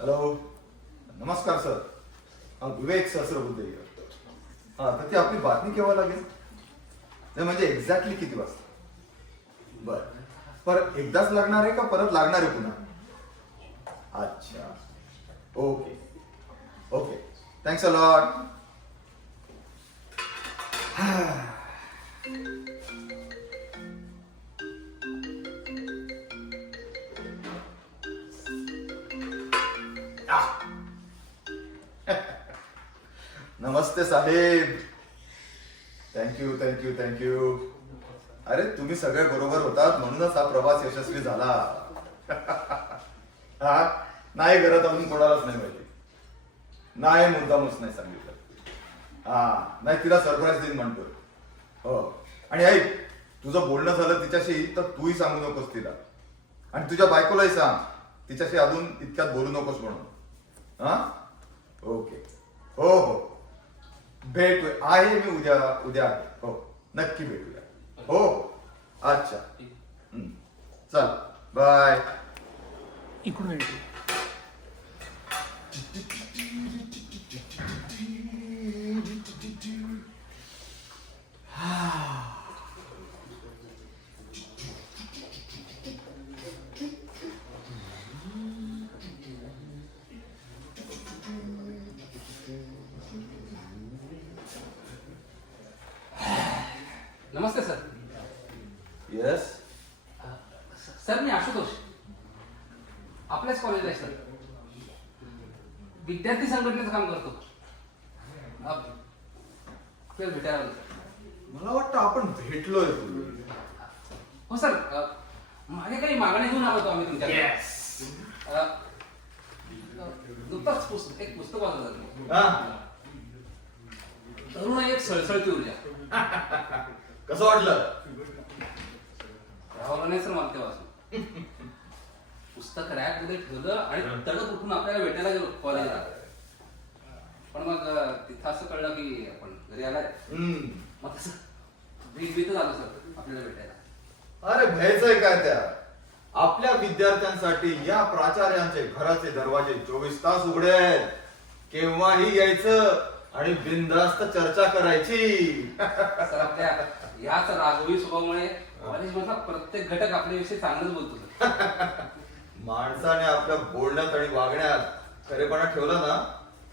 Hello, नमस्कार sir. विवेक सहस्रबुद्धे. हा, तर ती आपली बातमी केव्हा लागेल? नाही म्हणजे एक्झॅक्टली किती वाजता? बर, परत एकदाच लागणार आहे का परत लागणार आहे पुन्हा? अच्छा, okay okay, thanks a lot. नमस्ते साहेब. Thank you thank you thank you. अरे तुम्ही सगळे बरोबर होतात म्हणूनच हा प्रवास यशस्वी झाला. हा नाही, घरात अजून कोणालाच नाही माहिती. नाही, मुद्दामच नाही सांगितलं. हा नाही, तिला सरप्राईज देईन म्हणतोय. हो, आणि ऐक, तुझं बोलणं झालं तिच्याशी तर तूही सांगू नकोस तिला. आणि तुझ्या बायकोलाही सांग तिच्याशी अजून इतक्यात बोलू नकोस म्हणून. हा ओके. हो हो, भेटू आहे मी उद्या. उद्या आहे. हो, नक्की भेटूया. हो हो, अच्छा. चल, बाय. इकडून येतो. नमस्ते सर. येस. सर मी आशुतोष, आपल्याच कॉलेजला आहे सर. विद्यार्थी संघटनेचं काम करतो. आपल्याला भेटायला आलो सर. मला वाटतं आपण भेटलोय पूर्वी. हो सर, मागे काही मागण्या घेऊन आलो होतो आम्ही तुमच्याकडे. नुकताच एक पुस्तक वाचलं जातं. हा, तरुण एक सळसळती ऊर्जा. कसं वाटलं? राहुल नाही सर मला ते वाचून. पुस्तक रॅक मध्ये ठेवलं आणि तडक उठून आपल्याला भेटायला गेलो कॉलेजला. पण मग तिथं असं कळलं की आपण घरी आलाय. मग तसं भीतच आलो सर आपल्याला भेटायला. अरे भयाचंय काय त्या? आपल्या विद्यार्थ्यांसाठी या प्राचार्यांचे घराचे दरवाजे 24 तास उघडे आहेत. केव्हाही यायचं आणि बिनधास्त चर्चा करायची. सर आपल्या याच रागोळी स्वभावामुळे कॉलेज मधला प्रत्येक घटक आपल्याविषयी चांगलंच बोलतो सर. माणसाने आपल्या बोलण्यात आणि वागण्यात खरेपणा ठेवला ना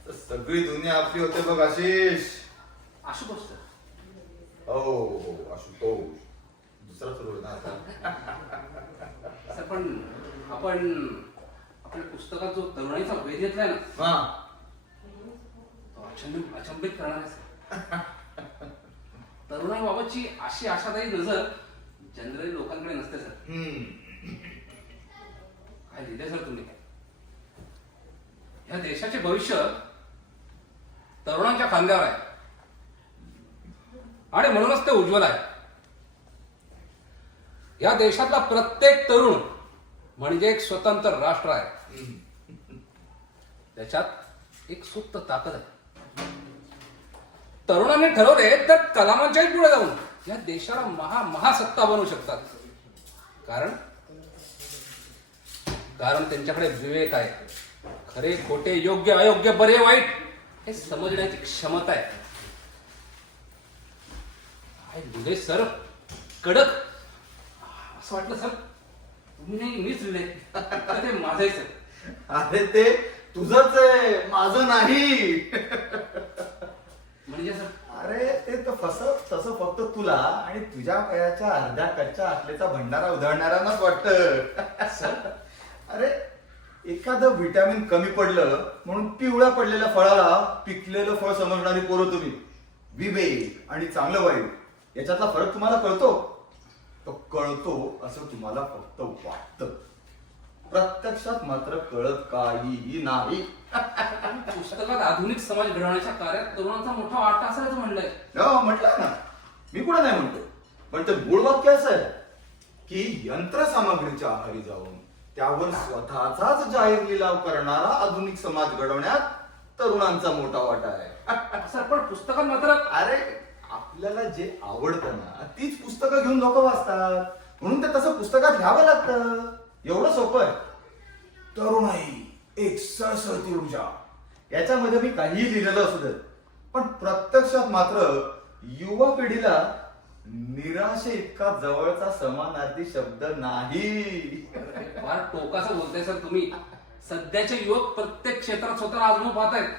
तर सगळी दुनिया आपली होते बघ आशिष. आशुतोष सर. हो हो, आशुतोष. दुसरा सुरू ना आता. सर पण आपण आपल्या पुस्तकात जो तरुणाईचा वेध घेतलाय ना, हा, तो अचंबित करणार आहे सर. तरुणाईबाबतची अशी आशादायी नजर जनरली लोकांकडे नसते सर. काय लिहिले सर तुम्ही? या देशाचे भविष्य तरुणांच्या खांद्यावर आहे आणि म्हणूनच ते उज्ज्वल आहे. या देशातला प्रत्येक तरुण म्हणजे एक स्वतंत्र राष्ट्र आहे. त्याच्यात एक सुप्त ताकद आहे. तरुणांनी ठरवले तर कलामांच्याही पुढे जाऊन या देशाला महासत्ता बनवू शकतात. कारण त्यांच्याकडे विवेक आहे. खरे खोटे, योग्य अयोग्य, बरे वाईट हे समजण्याची क्षमता आहे. काय लिहिले सर, कडक. असं वाटलं सर तुम्ही नाही मीच लिहिले. ते माझं आहे सर. अरे ते तुझंच आहे, माझं नाही. म्हणजे सर, अरे ते तर तसं फक्त तुला आणि तुझ्या वयाच्या अर्ध्या कच्च्या आटलेचा भंडारा उधळणाऱ्यांनाच वाटतं. सर अरे एखादं व्हिटॅमिन कमी पडलं म्हणून पिवळ्या पडलेल्या फळाला पिकलेलं फळ समजणारी पोरं तुम्ही. विवेक आणि चांगलं वाईट याच्यातला फरक तुम्हाला कळतो? तो कळतो असं तुम्हाला फक्त वाटतं. प्रत्यक्षात मात्र कळत काहीही नाही. पुस्तकात आधुनिक समाज घडवण्याच्या कार्यात तरुणांचा मोठा वाटा असल्याचं म्हणलंय. हो म्हटलं ना, मी कुठं नाही म्हणतो. पण ते मूळ वाक्य असं आहे की यंत्रसामग्रीच्या आहारी जाऊन त्यावर स्वतःचाच जाहीर लिलाव करणारा आधुनिक समाज घडवण्यात तरुणांचा मोठा वाटा आहे. सर पण पुस्तकात मात्र अरे आपल्याला जे आवडतं ना तीच पुस्तकं घेऊन लोक वाचतात. म्हणून ते तसं पुस्तकात घ्यावं लागतं. एवढं सोपं आहे. तरुणाई एक सळसळती ऊर्जा. याच्यामध्ये मी काहीही लिहिलेलं असू देत, पण प्रत्यक्षात मात्र युवा पिढीला निराशे इतका जवळचा समानार्थी शब्द नाही. फार टोकाचं बोलताय सर तुम्ही. सध्याचे युवक प्रत्येक क्षेत्रात स्वतःला आजमून पाहतायत.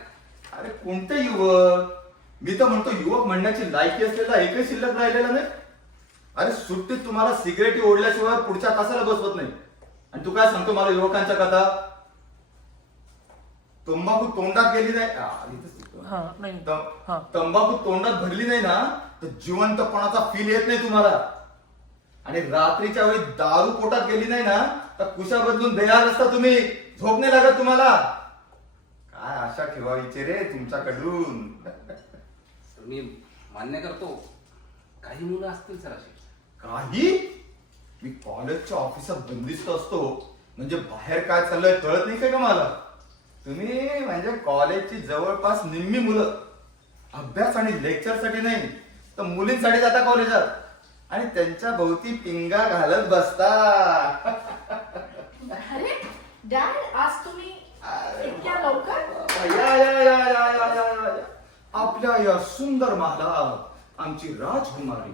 अरे कोणते युवक? मी तर म्हणतो युवक म्हणण्याची लायकी असलेला एकही शिल्लक राहिलेला नाही. अरे सुट्टीत तुम्हाला सिगरेटी ओढल्याशिवाय पुढच्या तासाला बसवत नाही. आणि तू काय सांगतो मला युवकांच्या कथा? तंबाखू तोंडात गेली नाही हा नाही हा तंबाखू तोंडात भरली नाही ना तर जिवंतपणाचा फील येत नाही तुम्हाला. आणि रात्रीच्या वेळी दारू पोटात गेली नाही ना तर कुशा बदलून बेहाल असता तुम्ही. झोप नाही लागत तुम्हाला. काय आशा ठेवायची रे तुमच्याकडून? मी मान्य करतो काही मुलं असतील सर अशी. काही? मी कॉलेजच्या ऑफिसात बंदिस्त असतो म्हणजे बाहेर काय चाललंय कळत नाही का मला? तुम्ही म्हणजे कॉलेजची जवळपास निम्मी मुलं अभ्यास आणि लेक्चर साठी नाही तर मुलींसाठी जाता कॉलेजात आणि त्यांच्या भोवती पिंगा घालत बसता. अरे डॅड, आज तुम्ही इतक्या लवकर? या या या या या या या. आपल्या या सुंदर महालात आमची राजकुमारी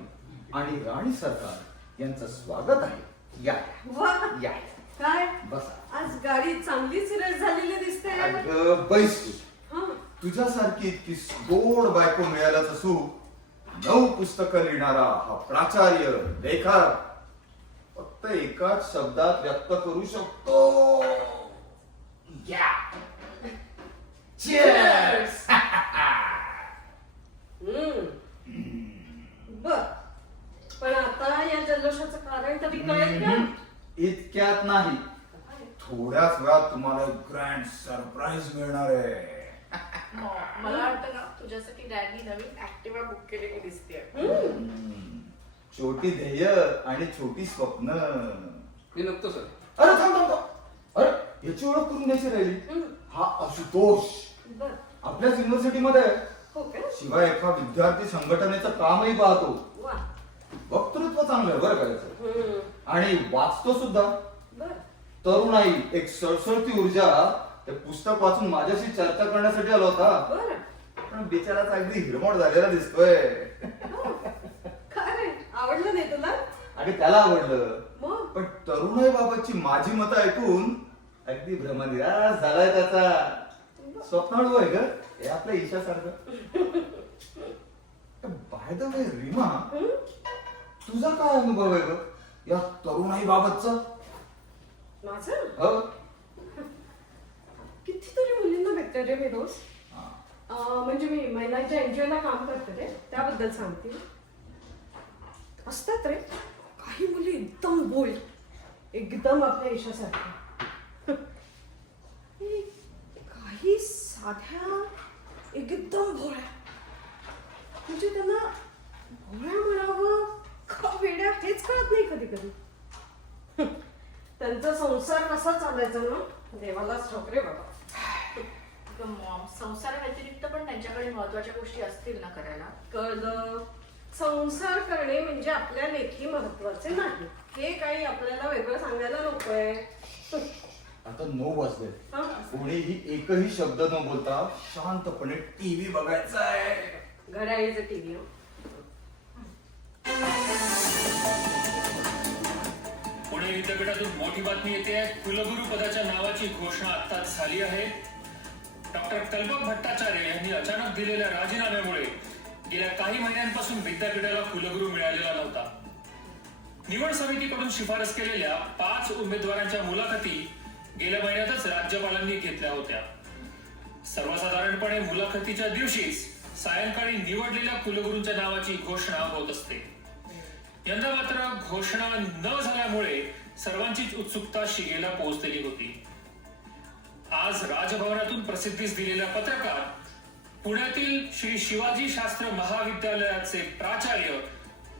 आणि राणी सरकार यांचं स्वागत आहे. या वा, या काय बसा. आज गाडी चांगलीच रस झालेली दिसते. अगं बैस तू. हं, तुझ्यासारखी इतकी गोड बायको मिळाल्याचं सुख 9 पुस्तकं लिहिणारा हा प्राचार्य लेखक फक्त एकाच शब्दात व्यक्त करू शकतो. या. Cheers! बर, पण आता या जल्लोषाचं कारण तरी कळेल का? इतक्यात नाही, थोड्याच वेळात तुम्हाला ग्रँड सरप्राईज मिळणार आहे. मला वाटतं ना तुझ्यासाठी डॅडनी नवीन ऍक्टिवा बुक केलेली दिसते. छोटी ध्येय आणि छोटी स्वप्न. मी नक्तो सर. अरे थांब थांब थांब. अरे याची ओळख करून द्यायची राहिली. हा आशुतोष बर, आपल्याच युनिव्हर्सिटीमध्ये आहे. हो का? शिवाय एका विद्यार्थी संघटनेचं कामही पाहतो. वा, वक्तृत्व चांगलं आहे बरं का याचं. आणि वाचतो सुद्धा. बर, तरुणाई एक सळसळती ऊर्जा ते पुस्तक वाचून माझ्याशी चर्चा करण्यासाठी आला होता. बर. पण बिचाराचा अगदी हिरमोड झालेला दिसतोय. काय रे, आवडलं नाही तुला? आणि त्याला आवडलं. मग पण तरुणाई बाबतची माझी मतं ऐकून अगदी भ्रमनिरास झालाय त्याचा. स्वप्नाळू आहे ग हे आपल्या ईशासारखं. बाय द वे रीमा, तुझा काय अनुभव आहे ग या तरुणाई बाबतचा? माझं हो. कितीतरी मुलींना भेटते रे मी रोज. हा. म्हणजे मी महिलांच्या एनजीओला काम करते रे, त्याबद्दल सांगते. असतात रे काही मुली एकदम बोल्ड, एकदम आपल्या यशासारख्या. काही साध्या एकदम भोळ्या. म्हणजे त्यांना भोळ्या म्हणावं का वेड्या हेच कळत नाही कधी कधी. त्यांचा संसार कसा चालायचा ना देवालाच ठाऊक रे बाबा. मॉम, संसाराव्यतिरिक्त पण त्यांच्याकडे महत्वाच्या गोष्टी असतील ना करायला. कळलं. संसार करणे म्हणजे आपल्या लेखी महत्वाचे नाही हे काही आपल्याला वेगळं सांगायला नकोय. आता 9 वाजले. हा? कोणीही एकही शब्द न बोलता शांतपणे टीव्ही बघायचा आहे. घड्याळीचं टीव्ही. पुणे विद्यापीठातून मोठी बातमी येते. कुलगुरू पदाच्या नावाची घोषणा आत्ताच झाली आहे. डॉक्टर कल्पक भट्टाचार्य यांनी अचानक दिलेल्या राजीनाम्यामुळे गेल्या काही महिन्यांपासून विद्यापीठाला कुलगुरू मिळालेला नव्हता. निवड समितीकडून शिफारस केलेल्या 5 उमेदवारांच्या मुलाखती गेल्या महिन्यातच राज्यपालांनी घेतल्या होत्या. सर्वसाधारणपणे मुलाखतीच्या दिवशीच सायंकाळी निवडलेल्या कुलगुरूंच्या नावाची घोषणा होत असते. यंदा मात्र घोषणा न झाल्यामुळे सर्वांचीच उत्सुकता शिगेला पोहोचलेली होती. आज राजभवनातून प्रसिद्धीस दिलेल्या पत्रकात पुण्यातील श्री शिवाजी शास्त्र महाविद्यालयाचे प्राचार्य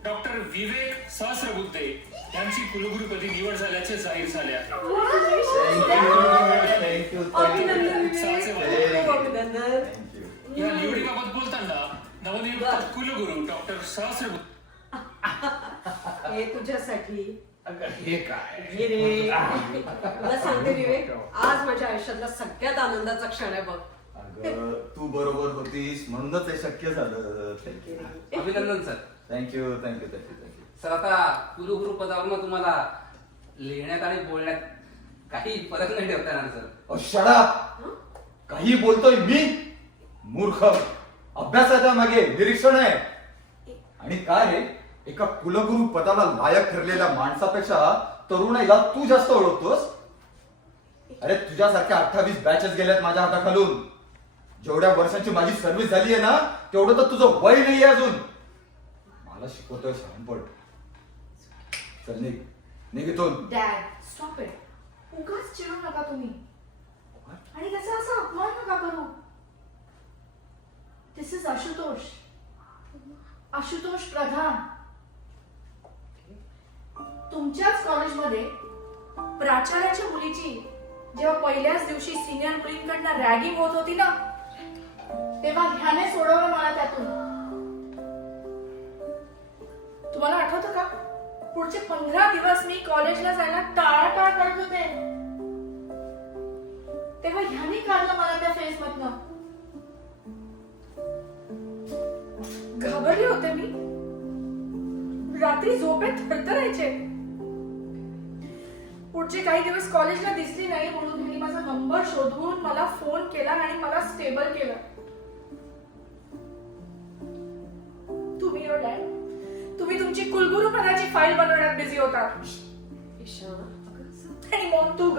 डॉक्टर विवेक सहस्रबुद्धे यांची कुलगुरूपदी निवड झाल्याचे जाहीर झाले आहे. अभिनंदन उत्साहाचे विवेक. वातावरण. अभिनंदन. या निवडीबाबत बोलताना नवनियुक्त कुलगुरू डॉक्टर सहस्रबुद्धे हे तुझ्यासाठी अगं हे काय हे रे तुला सांगते विवेक, आज माझ्या आयुष्यातला सगळ्यात आनंदाचा क्षण आहे बघ. अगं तू बरोबर होतीस म्हणूनच हे शक्य झालं. अभिनंदन sir. Thank you thank you thank you thank you. Sir आता कुलगुरू पदावर तुम्हाला लिहिण्यात आणि बोलण्यात काही फरक नाही ठेवता येणार सर. शडा काही बोलतोय मी? मूर्ख. अभ्यासाच्या मागे निरीक्षण आहे. आणि काय रे, एका कुलगुरू पदाला लायक ठरलेल्या माणसापेक्षा तरुणाईला तू जास्त ओळखतोस. अरे तुझ्यासारख्या 28 बॅचेस गेल्यात माझ्या हाताखालून. जेवढ्या वर्षांची माझी सर्व्हिस झाली आहे ना, तेवढं तर तुझं वय नाहीये अजून. मला शिकवतोय शहाणपण. चल निघ इथून. Dad stop it. उगाच चिडू नका तुम्ही आणि त्याचा असा अपमान नका करू. दिस इज आशुतोष प्रधान. तुमच्याच कॉलेजमध्ये प्राचार्याच्या मुलीची जेव्हा पहिल्याच दिवशी सिनियर मुलींकडनं रॅगिंग होत होती ना, तेव्हा ह्याने सोडवलं मला त्यातून. तुम्हाला आठवतं का, पुढचे 15 दिवस मी कॉलेजला जायला टाळाटाळ करत होते, तेव्हा ह्याने काढलं मला त्या फेस मधनं. घाबरले होते मी, रात्री झोपेत थरथरायचे. पुढचे काही दिवस कॉलेजला दिसली नाही म्हणून ह्याने माझा नंबर शोधून मला फोन केला आणि मला स्टेबल केलं. तुम्ही तुमची कुलगुरू पदाची फाईल बनवण्यात बिझी होता. आणि मग तू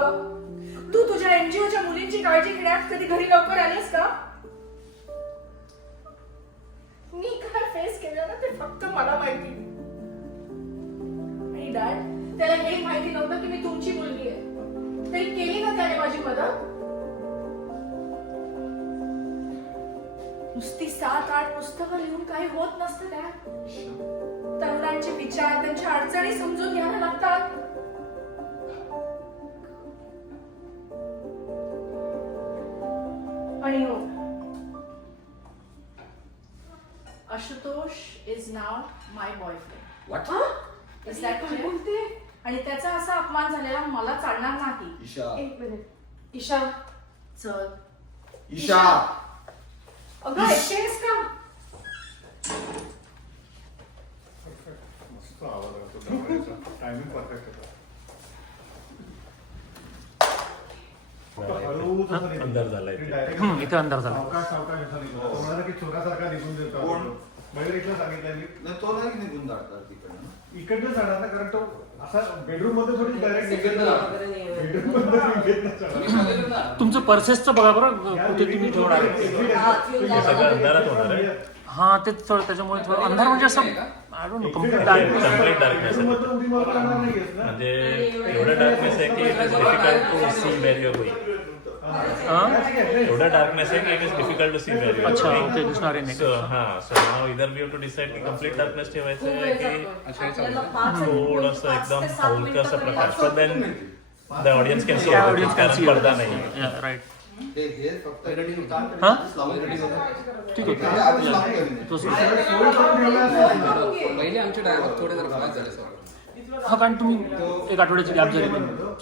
तुझ्या एनजीओच्या मुलींची काळजी घेण्यात कधी घरी लवकर आलीस का? मी काय फेस केलं ना ते फक्त मला माहिती. आणि डॅड, त्याला हे माहिती नव्हतं की मी तुमची मुलगी आहे. तरी केली ना त्याने माझी मदत. नुसती 7-8 पुस्तकं लिहून काही होत नसतं डॅड. तरुणांचे विचार, त्यांच्या अडचणी समजून घ्यायला लागतात. आणि हो, Ashutosh is now my boyfriend. What? Is that clear? आणि त्याचा असा अपमान झालेला मला चालणार नाही. ईशा. एक मिनिट. ईशा, चल. ईशा. अगं ऐकतेस का? मस्त आवाज येतो टायमिंग परफेक्ट होता. अंधार झालाय. इथे अंधार झाला. सावकाश सावकाश होणार की चोरासारखा निघून देतो. कोण? मयुरेशला सांगितलं मी. नाही तो नाही निघून जाणार तिकडनं. इकडनं जाणार ना, कारण तो असा बेडरूम मध्ये थोडी डायरेक्ट Second बेडरूम मध्ये निघत नाही. तुमचं पर्सेसचं बघा बरं कुठे तुम्ही ठेवणार आहे. सगळं अंधारात होणार आहे. हा तेच त्याच्यामुळे थोडं अंधार म्हणजे असं I don't no complete complete darkness आहे. बेडरूममधनं उडी मारता येणार नाहीयेस ना. म्हणजे एवढं डार्कनेस आहे की it is difficult to see where you going. एवढं डार्कनेस आहे की it is difficult to see where you अच्छा ओके दिसणार आहे सो सो नाव इधर वी हॅव टू डिसाइड की कंप्लीट डार्कनेस ठेवायचं आहे की थोडंसं एकदम हलकंसं प्रकाश. पण then the audience can see audience can see पडदा नाही. राईट. हे फक्त हा? लावून ठेवलं. ठीक हे आधीच लावून आहे. ठेवलं. तो पहिले आमचे ड्रायव्हर थोडे जरा खराब झाले सर. हा कारण तुम्ही एक आठवड्याची गॅप झाली,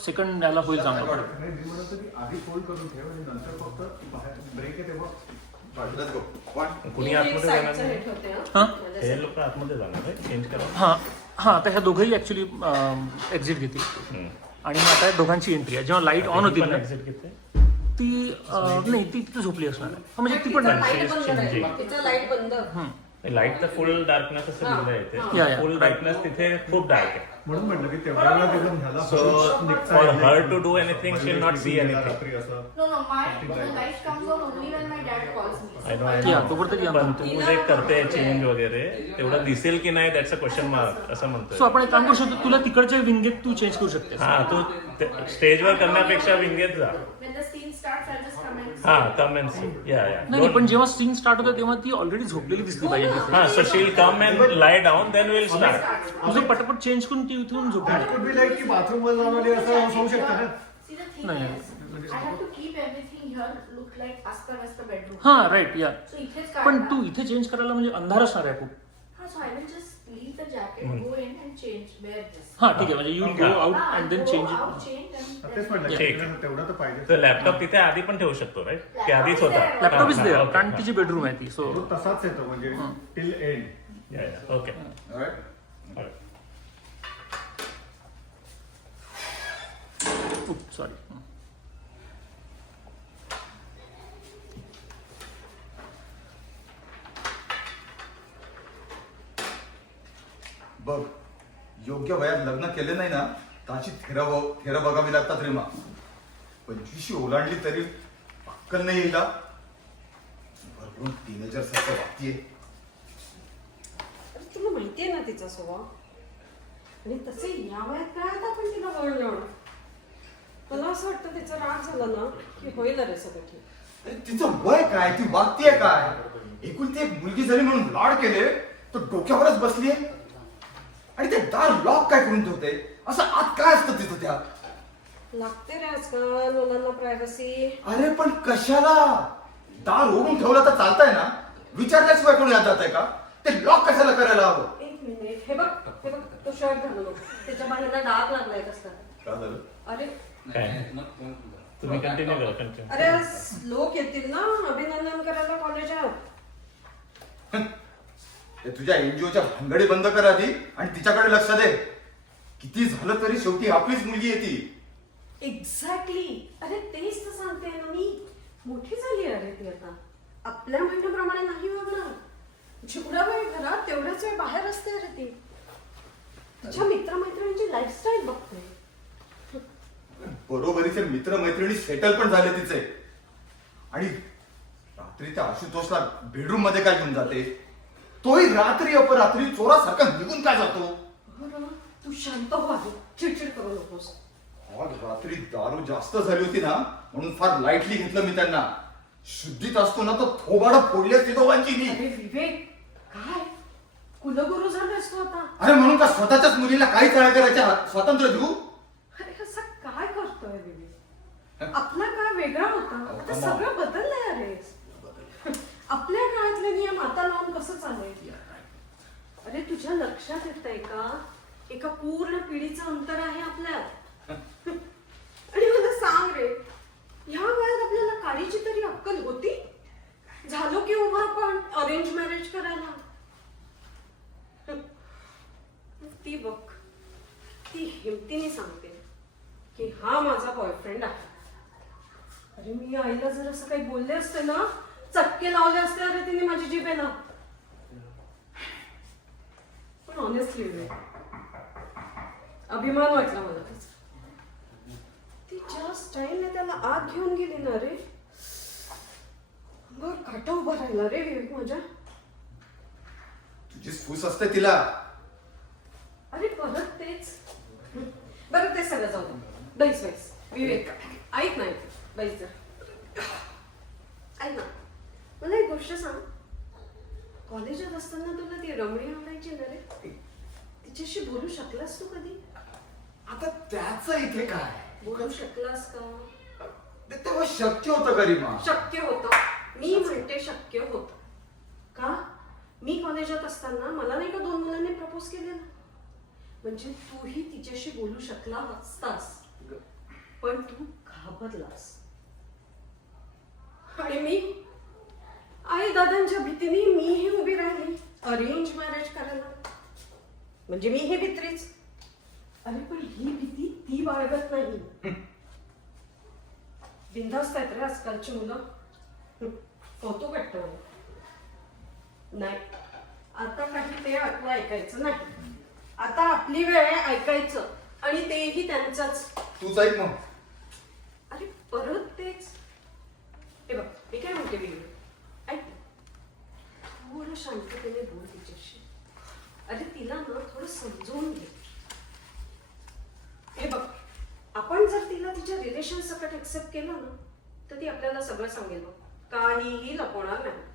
सेकंड याला होईल चांगलं पडेल. नाही, मी म्हणतो की आधी फोल्ड करून ठेव आणि नंतर फक्त बाहेर ब्रेक आहे तेव्हा Let's go. One. कुणी आतमध्ये जाणार साईडचं नाही. हे ठेवते, हा? हे लोक आतमध्ये जाणार आहे चेंज करा. हां हां तर ह्या दोघंही ॲक्च्युली एक्झिट घेतील आणि मग आता या दोघांची एंट्री आहे. जेव्हा लाईट ऑन होती ना एक्झिट घेते ती नाही ती तिथे झोपली असणार आहे. हा, म्हणजे ती पण तिचं नाही. लाईट बंद आहे. तिचं लाईट बंद. लाईट तर फुल डार्कनेस असं लिहिलं आहे या, ते. या. फुल डार्कनेस तिथे खूप डार्क आहे. म्हणून म्हटलं की तेवढ्या वेळा झाला. So for her to do anything, she'll not see anything. रात्री असं No, the light comes on only when my dad calls me. I know, I या know. तोपर्यंत या पण तू जे करते चेंज वगैरे तेवढं दिसेल की नाही दॅट्स अ क्वेश्चन मार्क असं सो म्हणतोय. आपण एक काम करू शकतो, तुला तिकडच्या विंगेत तू चेंज करू शकते. हा तू स्टेजवर करण्यापेक्षा विंगेत जा. When the scene starts, I'll just come and see. हा कम अँड सी. या नाही पण जेव्हा सीन स्टार्ट होतं तेव्हा ती ऑलरेडी झोपलेली दिसली पाहिजे तिथे. हा so she'll come and lie down then will start. तुझं पटपट चेंज करून ती इथून झोपली. कुड बी लाईक की बाथरूम मध्ये जाणारी असं होऊ शकतं ना. See, the thing No, is, I have to keep everything here look like Asta bedroom. हा राईट या So इथेच पण काढणार. तू इथे चेंज करायला म्हणजे अंधार असणार आहे खूप. हा, so I will just leave the jacket, go in and change, wear this. हा ठीक आहे म्हणजे you go out and then Go change out, change and तेच म्हटलं ठीक. की तेवढं तर पाहिजे. तर लॅपटॉप तिथे आधी पण ठेवू शकतो राईट की आधीच होता लॅपटॉप इज हा, देअर okay. कारण तिची बेडरूम आहे ती सो तो तसाच येतो म्हणजे till end. Yeah, yeah. Okay. Alright? Alright. Sorry बघ योग्य वयात लग्न केले नाही ना त्याची थेरं बघावी लागतात रे मा. 25 ओलांडली तरी अक्कल नाही येईल भरपूर टीनेजर सारखं वागतीये. अरे तुला माहितीये ना तिचा स्वभाव आणि तसे या वयात काय आता आपण तिला वळण लावणार. मला असं वाटतं तिचा राग झाला ना की होईल अरे सगळं ठीक. अरे तिचं वय काय ती वागतीये काय एकुलती एक मुलगी जरी म्हणून लाड केले तर डोक्यावरच बसलीये आणि ते दार लॉक काय करून ठेवते असं आत काय असतं तिथं त्या. लागते रे आजकाल मुलांना प्रायव्हसी. अरे पण कशाला दार ओढून ठेवलं तर चालतंय ना विचारल्याशिवाय कोणी याद जात आहे का ते लॉक कशाला करायला हवं. एक मिनिट हे बघ तो शर्ट घालू नको त्याच्या बाहेरला डाग लागलाय कसला. काय झालं अरे तुम्ही कंटिन्यू करा कंटिन्यू. अरे आज लोक येतील ना अभिनंदन करायला कॉलेजात. ते तुझ्या एनजीओच्या भानगडी बंद कर आधी आणि तिच्याकडे लक्ष दे. किती झालं तरी शेवटी आपलीच मुलगी आहे ती. एक्झॅक्टली. अरे तेच तर सांगते ना मी. मोठी झाली अरे ती आता आपल्या म्हणण्याप्रमाणे नाही वागणार. जेवढा वेळ घरात तेवढाच वेळ बाहेर असते अरे ती. तिच्या मित्रमैत्रिणींची लाईफस्टाईल बघते. बरोबरीचे मित्रमैत्रिणी सेटल पण झाले तिचे आणि रात्री त्या आशुतोषला बेडरूम मध्ये काय घेऊन जाते तोही रात्री अपरात्री चोरासारखा निघून काय जातो. बरं तू शांत हो आधी चिडचिड करू नकोस. आज रात्री दारू जास्त झाली होती ना म्हणून फार लाईटली घेतलं मी त्यांना. शुद्धीत असतो ना तर थोबाडं फोडली असती दोघांची मी. अरे विवेक काय कुलगुरू झालास तू आता. अरे म्हणून का स्वतःच्याच मुलीला काही चाळ करायच्या स्वातंत्र्य देऊ. अरे असं काय करतोय विवेक. आपला काळ वेगळा होता आता सगळं बदललंय अरे. आपल्या काळातले नियम आता लावून कसं चालेल. अरे तुझ्या लक्षात येत आहे का एका पूर्ण पिढीचं अंतर आहे आपल्यात. आणि मला सांग रे ह्या वयात आपल्याला काडीची तरी अक्कल होती. झालो की उभा आपण अरेंज मॅरेज करायला. ती बघ ती हिमतीने सांगते की हा माझा बॉयफ्रेंड आहे. अरे मी आईला जर असं काही बोलले असते ना चटके लावले असते अरे तिने माझी जिभेला. पण ऑनेस्टली अभिमान वाटला मला त्याचा. ती ज्या स्टाईलने त्याला आत घेऊन गेली ना रे बर काटा उभा राहिला रे विवेक माझ्या. तुझी फूस असते तिला. अरे परत तेच. बरं ते सगळं जाऊ दे. बैस बैस विवेक ऐक नाही बैस जर ऐक ना मला एक गोष्ट सांग. कॉलेजात असताना तुला ती रमणी आवडायची ना रे तिच्याशी बोलू शकलास तू कधी. आता त्याचं इथे काय बोलू शकलास का. तेव्हा शक्य होतं गरिमा. शक्य होतं. मी म्हणते शक्य होतं का. मी कॉलेजात असताना मला नाही का 2 मुलांनी प्रपोज केले ना म्हणजे तूही तिच्याशी बोलू शकला असतास पण तू घाबरलास. आणि मी आई दादांच्या भीतीने मीही उभी राहिली अरेंज मॅरेज करायला. म्हणजे मी हे भित्रीच. अरे पण ही भीती ती बाळगत नाही. बिनधास्त आहेत रे आजकालची मुलं. कौतुक वाटतं नाही. आता काही ते आपलं ऐकायचं नाही. आता आपली वेळ आहे ऐकायचं आणि तेही त्यांचंच. तूच ऐक मग. अरे परत तेच. हे बघ मी काय म्हणते बिलू ऐक थोडं शांततेने बोल तिच्याशी. अरे तिला ना थोडं समजवून घे. हे बघ आपण जर तिला तिच्या रिलेशन सकट एक्सेप्ट केलं ना तर ती आपल्याला सगळं सांगेल बघ. काहीही लपवणार नाही.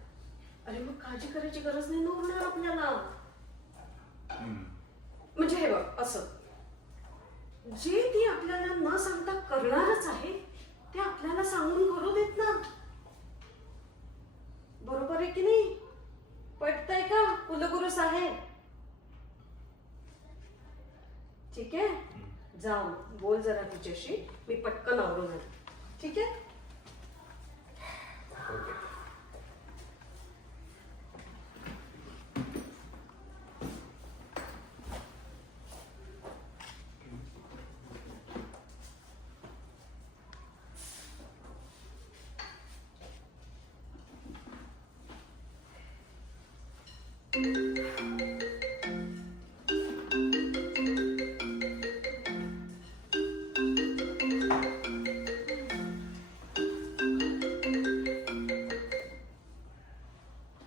अरे मग काळजी करायची गरज नाही होणार आपल्याला. म्हणजे हे बघ असं जे ती आपल्याला न सांगता करणारच आहे ते आपल्याला सांगून करू देत ना. बरोबर आहे की नाही. पटतंय का कुलगुरू साहेब. जाऊन बोल जरा तिच्याशी, मी पटकन आवरून येते. ठीक आहे?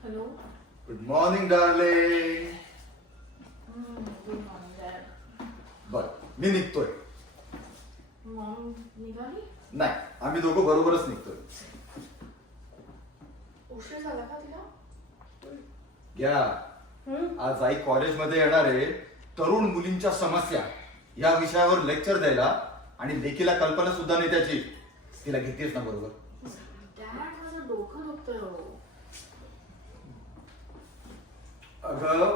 Hello. Good morning darling. Good morning dad. बर मी निघतोय. मॉम निघाली? नाही, आम्ही दोघं बरोबरच निघतोय. उशीर झाला का तिला? घ्या, आज आई कॉलेजमध्ये येणार आहे तरुण मुलींच्या समस्या या विषयावर लेक्चर द्यायला, आणि लेखीला कल्पना सुद्धा नाही त्याची. तिला घेतेस ना बरोबर? डॅड माझं डोकं दुखतंय हो. अगं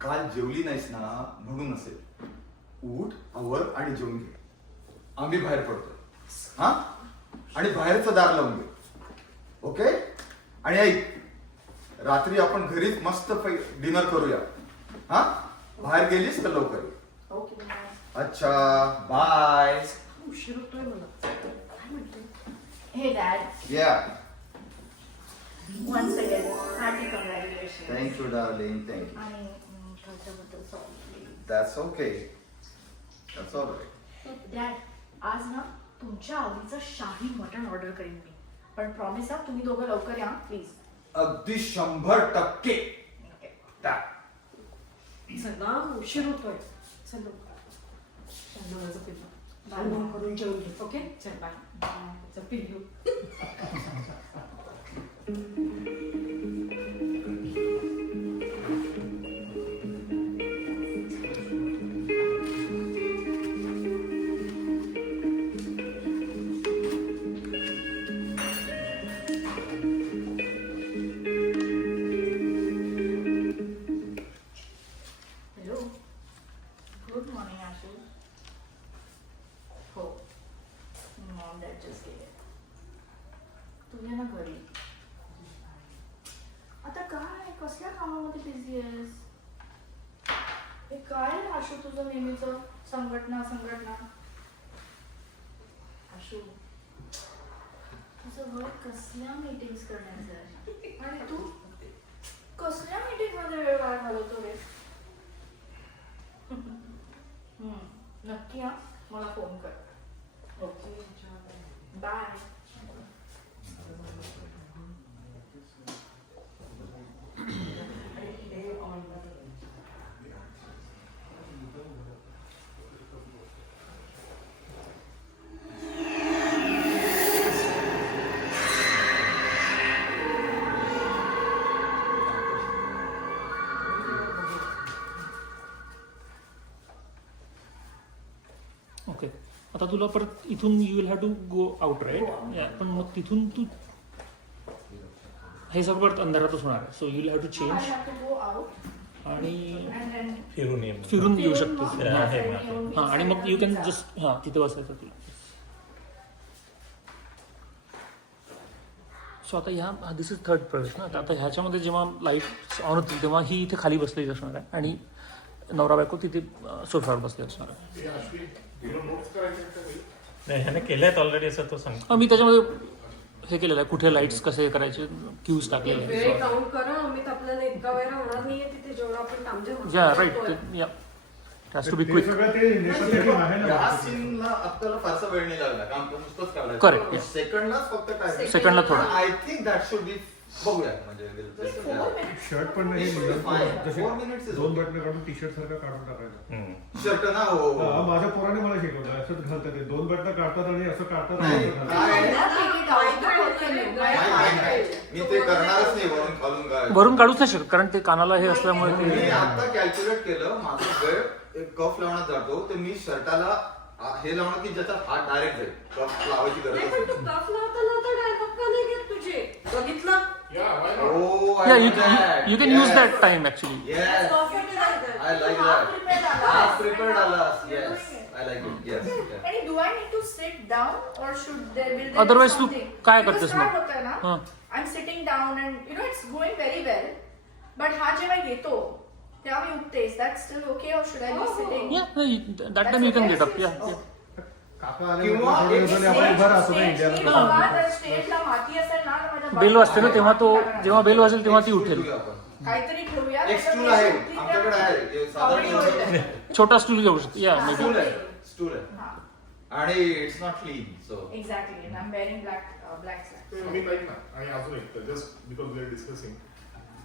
काल जेवली नाहीस ना म्हणून असेल. उठ, आवर आणि जेवून घे. आम्ही बाहेर पडतोय. हा, आणि बाहेरचं दार लावून घे. ओके? आणि ऐक, रात्री आपण घरीच मस्त डिनर करूया. हा, बाहेर गेलीस तर लवकर ये. Okay bye. अच्छा, बाय. उशीर होतोय मला. काय म्हणते? हे डॅड, या. Once again hearty congratulation. Thank you darling, thank you. आणि त्याच्याबद्दल sorry. That's okay. That's all right. Dad, आज ना तुमच्या आवडीचं शाही मटण ऑर्डर करेन मी. पण प्रॉमिस हा, तुम्ही दोघं लवकर या प्लीज. अगदी 100%. चला, उशीर होतोय. चल माझं पिल्लू. बांधून करून जेवून घे. ओके? चल बाय. चल पिल्लू. हॅलो. Good morning Ashu. हो, मॉम डॅड जस्ट गेले. तुझ्या ना घरी. आता काय, कसल्या कामामध्ये बिझी आहेस? हे काय रे आशू तुझं नेहमीचं संघटना संघटना. आशू, तुझं वय कसल्या मीटिंग्स करण्याचं आहे, आणि तू कसल्या मीटिंग मध्ये वेळ वाया घालवतो रे? नक्की हा, मला फोन कर. Okay, bye. ओके, आता तुला परत इथून you will have to go out right. पण मग तिथून तू हे सगळं परत अंधारातच होणार आहे. So you will have to I change have to go out आणि and then फिरून येऊ फिरून शकतो. मग आहे, side आहे. येऊन हां, आणि मग यू कॅन pizza. जस्ट हां तिथे बसायचं तुला. सो आता ह्या दिस इज थर्ड प्रवेश ना. आता ह्याच्यामध्ये जेव्हा लाईट ऑन होतील तेव्हा ही इथे खाली बसलेली असणार आहे, आणि नवरा बायको तिथे सोफ्यावर बसले असणार आहे. नाही, ह्याने केलंय ऑलरेडी असं तो सांग. मी त्याच्यामध्ये हे केलेलं आहे, कुठे लाईट्स कसे करायचे, क्यूज टाकलेले वेळ आहे. काउंट करा. अमित, आपल्याला इतका वेळ राहणार नाहीये तिथे जेवढा आपण तामझाम या करतोय. राईट, या हॅज टू बी ते क्विक. सगळं ते नेसलेलं आहे ना. या सीनला आपल्याला फारसा वेळ नाही लागला, काम तर नुसतंच Correct, काढायचं. yeah. सेकंडलाच फक्त काय सेकंडला थोडं. I think that should be. बघूया म्हणजे Just 4 minutes. शर्ट पण नाही Fine. जसे 4 minutes is 2 okay. बटणं काढून टी शर्ट सारखं काढून टाकायचं. शर्ट ना. हो हा, माझ्या पोराने मला शिकवलं असंच घालतात ते. 2 बटणं काढतात आणि असं काढतात आणि नाही. असं घालतात. काय? Take it out. नाही, नाही, नाही. मी ते करणारच नाही वरून खालून काय. भरून काढूच नाही शकत, कारण ते कानाला हे असल्यामुळे मी ते आता कॅल्क्युलेट केलं, माझा वेळ एक कफ लावण्यात जातो, तर मी शर्टाला हे लावणं की ज्याचा हात डायरेक्ट जाईल. कफ लावायची नाही, गरज पण तू नाही. कफ लावता लावता डायरेक्ट का नाही घेत तुझे? बघितलं? Oh, I या like you that. You can use Yes. That time actually. Yes. Perfect आहे. I like that. Half prepared alas. Yes. I like it. Yes. down or should there will there Otherwise be तू something? काय Because करतेस काय मग? होतंय ना, हां. I'm sitting down and you know it's going very well. But हा जेव्हा येतो तेव्हा मी उठते. Is that still okay or should I be sitting? Yeah, that time you can get up. Yeah. काका आले किंवा थोडे एक दिवसांनी आपण उभं राहतो ना इंडियाला. स्टेजला माती असेल ना तर माझ्या बेल वाजते ना तेव्हा तो जेव्हा बेल वाजेल तेव्हा ती उठेल. ठेवूया आपण. काहीतरी ठेवूया. एक स्टूल आहे आमच्याकडे आहे हे साधारण छोटा स्टूल घेऊ शकतो. या मे स्टूल आहे स्टूल आहे आणि it's not clean so exactly and I'm wearing black slacks. मी काही ना आणि अजून एक just because we are discussing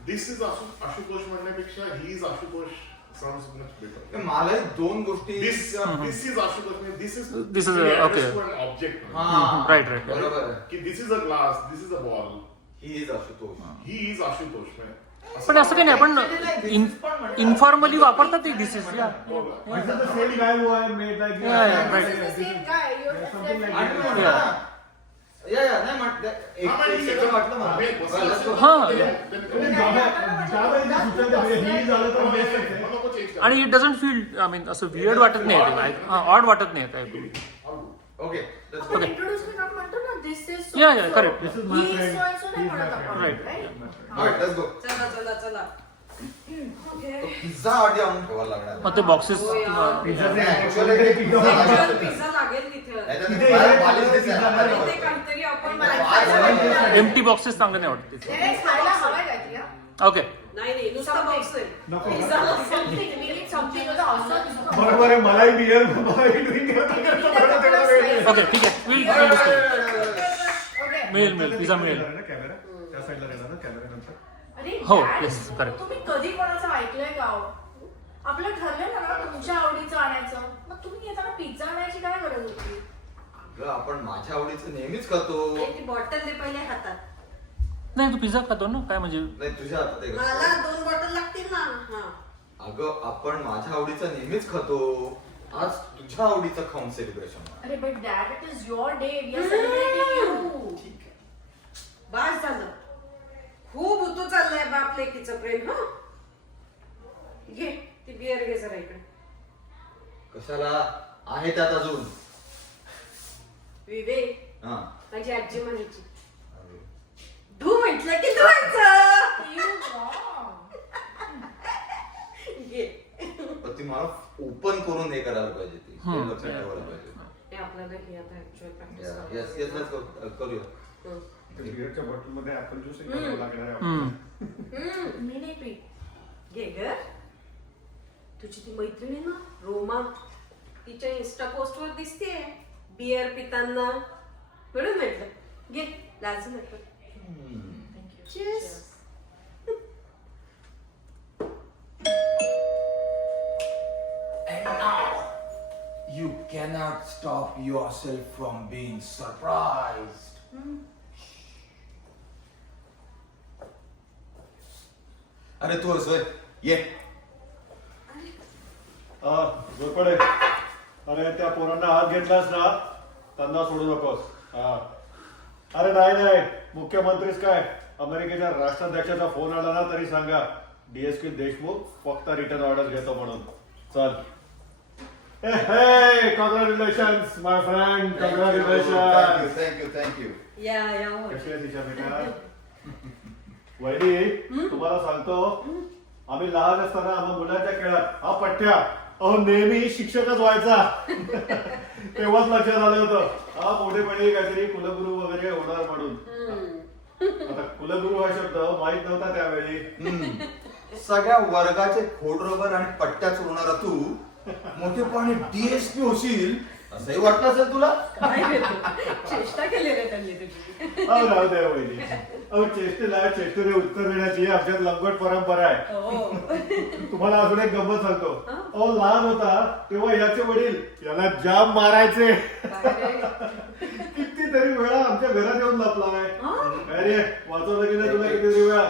this is Ashutosh म्हणण्यापेक्षा he is Ashutosh sounds much better. मला दोन गोष्टी this is Ashutosh this is This is a- okay. Object Right. बरोबर आहे की this is a glass this is a ball he is Ashutosh he is Ashutosh पण असं काही नाही आपण इन्फॉर्मली वापरतात ते दिसेस. या This is the same guy who I made like Yeah, right. This is the same guy. You're just Something like आणि that. म्हणलं ना, या नाही म्हटलं एक सेकंड वाटलं मला हां. ज्यावेळी ते सुचलं ते he झालं तर best आहे. नको चेंज आणि it doesn't feel I mean असं वियर्ड वाटत नाही. ऑड वाटत नाही काय. ओके आपण introduction आपण म्हणतो ना this is so Yeah, yeah, correct. This is my He is friend. so and so नाही He is my म्हणत friend. आपण, Right. right? लेट्स गो चला Okay. पिझ्झा आधी आणून ठेवायला लागणार मग ते बॉक्सेस पिझ्झाचे Actually, actually ते पिझ्झा बनवतात. पिझ्झा लागेल तिथे नाहीतर तिथे ते बाहेर एक बालीच पिझ्झा दिसणार नाही. नाही. ते काहीतरी आपण मला खायला खायला एम्प्टी बॉक्सेस चांगले नाही वाटत तिथे. नाही, खायला हवाय काहीतरी, हा? ओके. नाही नुसता बॉक्स आहे नको. Something, we need something with awesome. बरोबर आहे मलाही बियर मलाही ड्रिंक ओके ठीक आहे. Will Okay. मिळेल पिझ्झा मिळेल. कॅमेरा त्या साईडला राहिला ना कॅमेरा नंतर. अरे हो, Dad, yes, correct. तुम्ही कधी कोणाचं ऐकलंय का हो? आपलं ठरलं ना तुमच्या आवडीचं आणायचं, मग तुम्ही येताना पिझ्झा आणायची काय गरज होती? अगं, आपण माझ्या आवडीचं नेहमीच खातो ती बॉटल दे पहिले हातात नाही तू पिझ्झा खातो ना काय म्हणजे. नाही तुझ्या हातात आहे मला का? 2 बॉटल लागतील ना हा अगं आपण माझ्या आवडीचं नेहमीच खातो आज तुझ्या आवडीचं खाऊन सेलिब्रेशन अरे but dad it is your day, we are celebrating you. ठीक आहे बास झालं खूप उतू चाललंय बाप लेकीचं प्रेम हा घे ती बिअर घे जरा इकडे कशाला आहे त्यात अजून विवेक हा माझी आजी म्हणायची अरे. धू म्हटलं की धुवायचं You wrong. घे पण ती मला ओपन करून हे करायला पाहिजे ती हे लक्षात ठेवायला पाहिजे हे आपल्याला घे आता actual practice yes yes let's करूया बियरच्या बॉटलमध्ये ऍपल ज्यूस लागणार आहे. मी नाही पी. घे ग तुझी ती मैत्रीण आहे ना रोमा तिच्या इन्स्टा पोस्ट वर दिसते बियर पिताना म्हणून म्हटलं घे लाजू नको Cheers. And now you cannot stop yourself from being surprised. अरे तू असोय ये जोरपडे अरे त्या पोरांना हात घेतलास ना त्यांना सोडू नकोस. अरे नाही मुख्यमंत्रीच काय अमेरिकेच्या राष्ट्राध्यक्षाचा फोन आला ना तरी सांगा DSP देशमुख फक्त रिटर्न ऑर्डर घेतो म्हणून. चल कॉंग्रॅच्युलेशन्स माय फ्रेंड कॉंग्रॅच्युलेशन्स. थँक्यू या हो. कशी आहे तिच्या बेटा? वहिनी तुम्हाला सांगतो आम्ही लहान असताना आम्हा मुलांच्या खेळात हा पठ्ठ्या नेहमी शिक्षकच व्हायचा. तेव्हाच लक्षात आलं होतं हा मोठेपणी काहीतरी कुलगुरू वगैरे होणार म्हणून. आता कुलगुरू हा शब्द माहित नव्हता त्यावेळी. सगळ्या वर्गाचे खोडरबर आणि पट्ट्या चोरणारा तू मोठेपणी DSP होशील असंही वाटलं असेल तुला. चेष्टा केली रे त्यांनी तुझी राहू द्या वहिनी. चेष्टेने उत्तर देण्याची आमच्यात लंगोट परंपरा आहे. तुम्हाला अजून एक गंमत सांगतो. लहान होता तेव्हा याचे वडील याला जाम मारायचे. कितीतरी वेळा आमच्या घरात येऊन लपलाय. अरे वाचवलं की नाही तुला कितीतरी वेळा.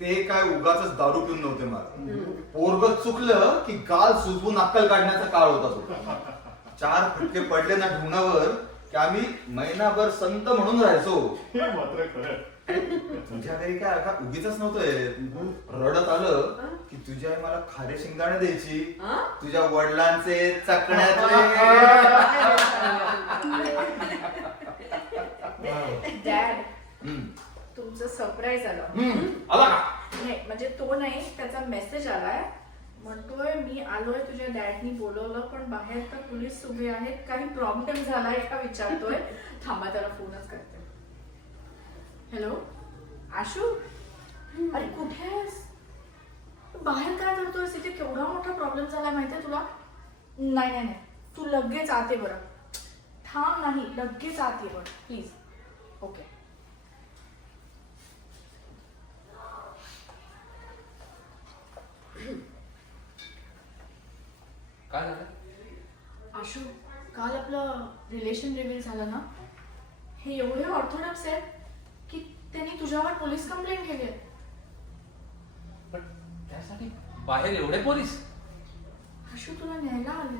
ते काय उगाच दारू पिऊन नव्हते मला. पोरग चुकलं की गाल सुजवून अक्कल काढण्याचा काळ होता तो. 4 फटके पडले ना ढुंगणावर की आम्ही महिनाभर संत म्हणून राहायचो. हे मात्र खरं. तुझ्या घरी काय का उगीच नव्हतोय रडत आलं की तुझी आई मला खारे शेंगदाणे द्यायची तुझ्या वडिलांचे चकण्यातले. डॅड तुमचं सरप्राईज आलं. आला का? नाही म्हणजे तो नाही, त्याचा मेसेज आलाय. म्हणतोय मी आलोय, तुझ्या डॅडनी बोलवलं पण बाहेर तर पोलीस उभे आहेत, काही प्रॉब्लेम झालाय का विचारतोय. थांबा त्याला फोनच करते. हॅलो आशू, अरे कुठे आहेस? बाहेर काय करतोयस? इथे केवढा मोठा प्रॉब्लेम झालाय माहितीये तुला? नाही नाही नाही, तू लगेच आते बरं. थांब नाही, लगेच आते बरं प्लीज. ओके. काय झालं? आशू, काल आपलं रिलेशन रिव्हील झालं ना, हे एवढे ऑर्थोडॉक्स आहेत की त्यांनी तुझ्यावर पोलीस कंप्लेंट केली आहे. पण त्यासाठी बाहेर एवढे पोलीस? आशू तुला न्यायला आले.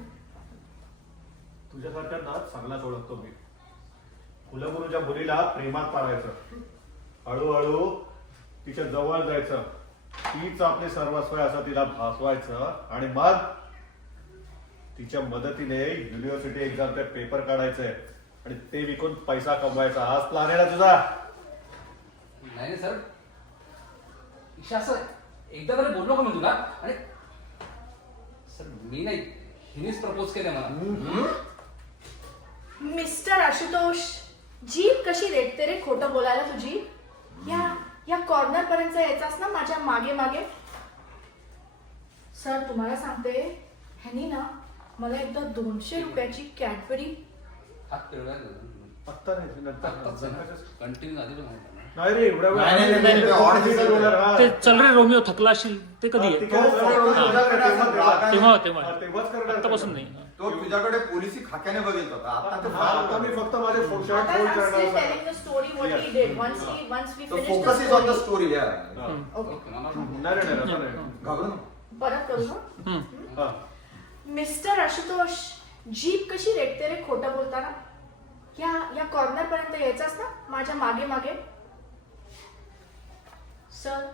तुझ्यासारख्या चांगलाच ओळखतो मी. कुलगुरूच्या मुलीला प्रेमात पाडायचं, हळूहळू तिच्या जवळ जायचं, तीच आपले सर्वस्व आहे असं तिला भासवायचं आणि मग तिच्या मदतीने युनिव्हर्सिटी एक्झामचे पेपर काढायचे आणि ते विकून पैसा कमवायचा. हाच प्लॅन आहे ना तुझा? नाही सर, ईशा असं एकदा तरी बोललो का मी तुला? आणि सर मी नाही, हिनेच प्रपोज केलं मला. मिस्टर आशुतोष, जीभ कशी रेटते रे खोटं बोलायला तुझी. या कॉर्नर पर्यंत यायचास ना माझ्या मागे मागे. सर तुम्हाला सांगते, ह्यानी ना मला एकदा 200 रुपयाची कॅडबरी. हात पिळवाय आत्ता नाही, नंतर. कंटिन्यू झालेलं नाही. नाही रे, एवढ्या नाही, नाही, नाही, नाही, वेळा ऑड दिसत होतं. ते चल रे रोमिओ थकला असशील ते कधी आहे? तेव्हा तेव्हाच करणार. आत्तापासून नाही. तो तुझ्याकडे पोलिसी खाक्याने बघितला होता. आता मी फक्त माझे शॉर्ट आता होल्ड I'm still करणार. telling the story what he did. Once we finish the focus is on the story. Story. Okay मला नाही रे, नाही, नाही. घाबरू नको. परत करू ना. हा. मिस्टर आशुतोष, जीभ कशी रेटते रे खोटं बोलताना. या कॉर्नर पर्यंत यायचास ना माझ्या मागे मागे. सर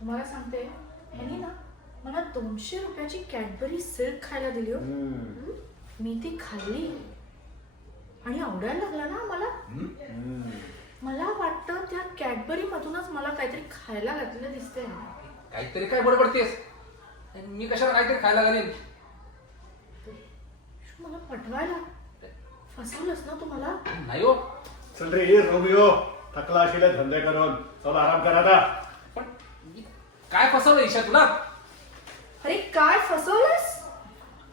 तुम्हाला सांगते, ह्यानी ना मला 200 रुपयाची कॅडबरी सिल्क खायला दिली हो. मी ती खाल्ली आणि आवडायला लागला ना मला. मला वाटतं त्या कॅडबरी मधूनच मला काहीतरी खायला घातलेलं दिसतंय. काहीतरी काय बडबडतेस? मी कशाला काहीतरी खायला घालेन? मला पटवायला फसवलंस ना तुम्हाला. नाही हो. चल रे रोमिओ, थकला असेल धंदे करून. चला आराम करा आता. पण मी काय फसवलं ईशा तुला? अरे काय फसवलंस?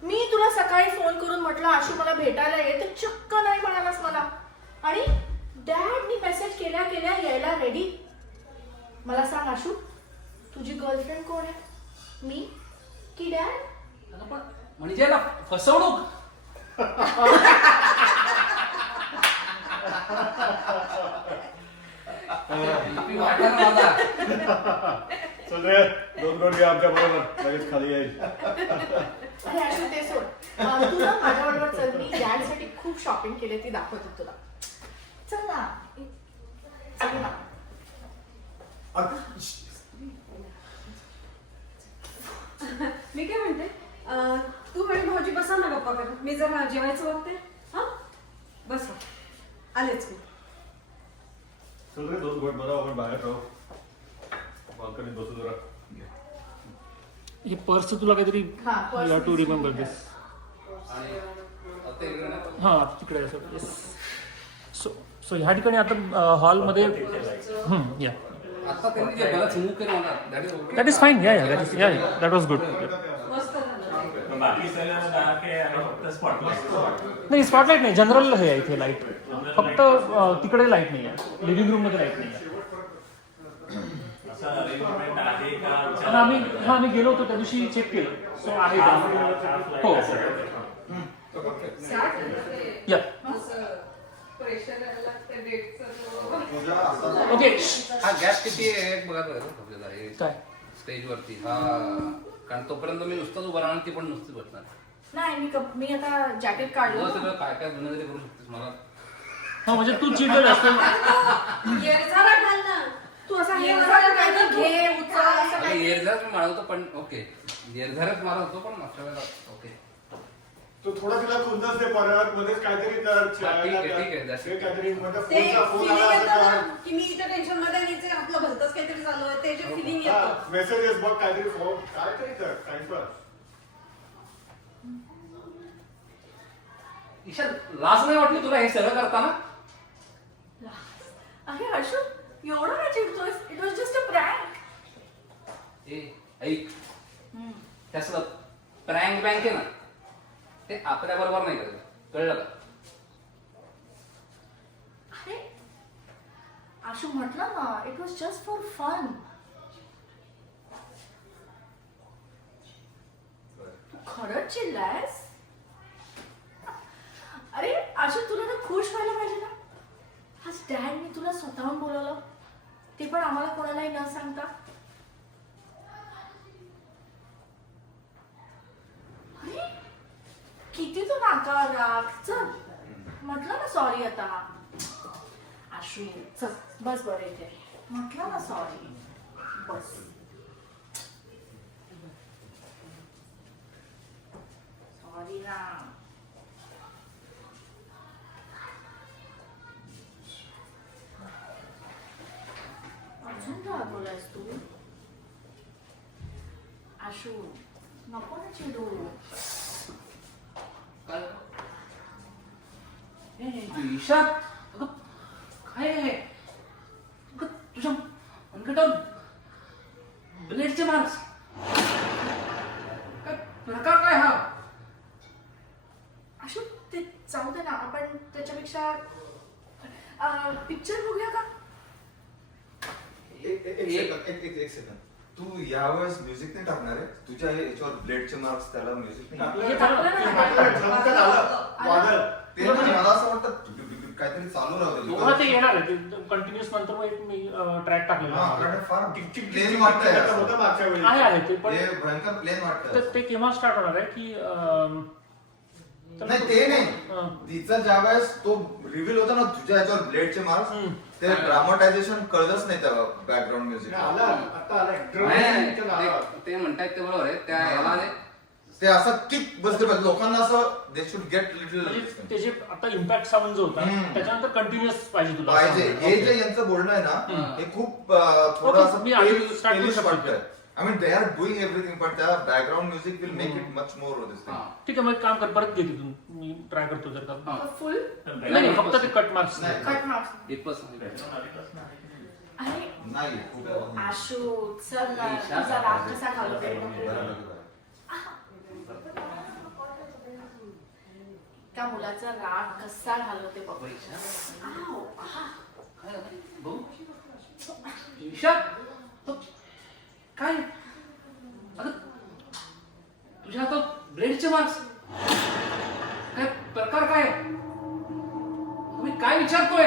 मी तुला सकाळी फोन करून म्हटलं आशू मला भेटायला ये, तर चक्क नाही म्हणालास मला. आणि डॅडनी मेसेज केल्या केल्या यायला रेडी. मला सांग आशू, तुझी गर्लफ्रेंड कोण आहे? मी की डॅड? पण म्हणजे याला फसवणूक. मी वाटायला मला. चल रे, 2 रोड घ्या आमच्या बरोबर, लगेच खाली येईल. अरे आशू ते सोड. तू ना माझ्याबरोबर चल, मी डॅडसाठी खूप शॉपिंग केली, ती दाखवते तुला. चल ना. चल ना. मी काय म्हणते, तू आणि भाऊजी बसा ना गप्पा करत. मी जरा जेवायचं बघते. हा बस आलेच मी. चल रे, 2 घोट मला आपण बाहेर राहू, बाल्कनीत बसू जरा. हे पर्स तुला काहीतरी हा, purse टू रिमेंबर दिस. आणि आता इकडे ना हां तिकडे आहे सर. येस. सो ह्या ठिकाणी आता हॉलमध्ये या आता त्यांनी जे बरंच मूव केलं मला, दॅट इज फाईन. या दॅट वॉज गुड. मस्त झालं. बाकी सगळं डार्क आहे आणि फक्त स्पॉटलाइट. नाही स्पॉटलाईट नाही, जनरल हे आहे इथे लाईट. फक्त तिकडे लाईट नाही आहे, लिव्हिंग रूममध्ये लाईट नाही आहे. असं अरेंजमेंट आहे का? आणि आम्ही गेलो होतो त्या दिवशी चेक केलं. सो आहे. हो या ओके. हा गॅप किती आहे बघा बरं. काय स्टेजवरती हा, कारण तोपर्यंत मी नुसतंच उभं राहणार, ती पण नुसती बसणार. नाही मी आता जॅकेट काढलं. तुला सगळं काय काय गुन्हे तरी करू शकतेस मला. हा म्हणजे तू चिडलेला असतो. ये रे, जरा घाल ना. तू असा हे येरझार वगैरे काय काहीतरी घे उचल असं मला काही येरझारच मारत होतो पण ओके येरझारच मारत होतो पण मागच्या वेळेला ओके तो थोडा तिला खुंदस दे परत मध्येच काहीतरी कर ठीक आहे, that's ते it. काहीतरी मध्ये ते फोनचा फोन फिलिंग आला येतं असं ना कर. की मी इथे टेन्शन मध्ये आणि इथे आपलं भलतंच काहीतरी चालू आहे ते जे फिलिंग हा, येतं मेसेजेस बघ काहीतरी फोन काहीतरी कर टाइमपास. ईशा लाज नाही वाटली तुला हे सगळं करताना अरे हर्षू एवढं काय चिडतोयस? It was just a prank. ए ऐक त्यासलं प्रँक बँक आहे ना ते आपल्या बरोबर नाही करायचं कळलं का अरे आशू म्हटलं ना it was just for fun. तू खरंच चिडलायस? अरे आशू तुला तर खुश व्हायला पाहिजे ना. आज डॅडने तुला स्वतःहून बोलवलं ते पण आम्हाला कोणालाही न सांगता. अरे किती तू नाकावर राग. चल म्हटलं ना सॉरी आता. आशू चल बस बरं इथे. म्हटलं ना सॉरी बस. सॉरी ना. अजून रागवलायस तू? आशू नको ना चिडू. काय ईशा अगं काय आहे अगं तुझ्या मनगटावर ब्लेडचे मार्क्स काय प्रकार काय हा आशू ते जाऊ दे ना. आपण त्याच्यापेक्षा पिक्चर बघूया का? एक सेकंड. तू यावेळेस म्युझिक नाही टाकणार आहे? तुझ्या याच्यावर ब्लेडचे मार्क्स त्याला म्युझिक नाही हे टाकणार? टाकलं ना. टाकलं, झमकत आलं. वादळ. ते म्हणजे मला असं वाटतं काहीतरी चालू तुम्हाला ते राहतं. येणार आहे ते कंटिन्युअस नंतर मग मी ट्रॅक टाकलेला हा, आहे. कारण फार टिक प्लेन वाटतंय असं. होतं मागच्या वेळी. आहे ते पण हे भयंकर प्लेन वाटतं तर असं. ते केव्हा स्टार्ट होणार आहे की नाही ते नाही. हा. तिचा ज्यावेळेस तो रिव्हील होता ना तुझ्या याच्यावर ब्लेडचे मार्क्स ते ड्रामाटायझेशन कळलंच नाही त्या बॅकग्राऊंड म्युझिक. आला आता आला नाही, ड्रम आला. ते म्हणतायत ते बरोबर आहे त्या याला ते असं किक बसले पाहिजे लोकांना. असं दे शुड गेट लिटिल म्हणजे त्याचे आता इम्पॅक्ट साऊंड जो होता त्याच्यानंतर कंटिन्युअस पाहिजे तुला. पाहिजे. हे Okay. जे यांचं बोलणं आहे ना हम्म. हे खूप थोडं Okay, असं मी आधी start करू शकतो. वाटतंय. I mean they are doing everything पण त्या background music will make it much more this thing. ठीक आहे मग एक काम कर परत घे तिथून मी ट्राय करतो जर का. फुल नाही फक्त ते कट मार्क्स. नाही. Cut marks. इथपास अरे नाही खूप आशू चल ना. तुझा राग कसा घालवते बरं. त्या मुलाचा राग कसा घालवते बघ. आव, आहा. ईशा काय अगं तुझ्या हातात ब्लेडचे मार्क्स काय प्रकार काय मी काय विचारतोय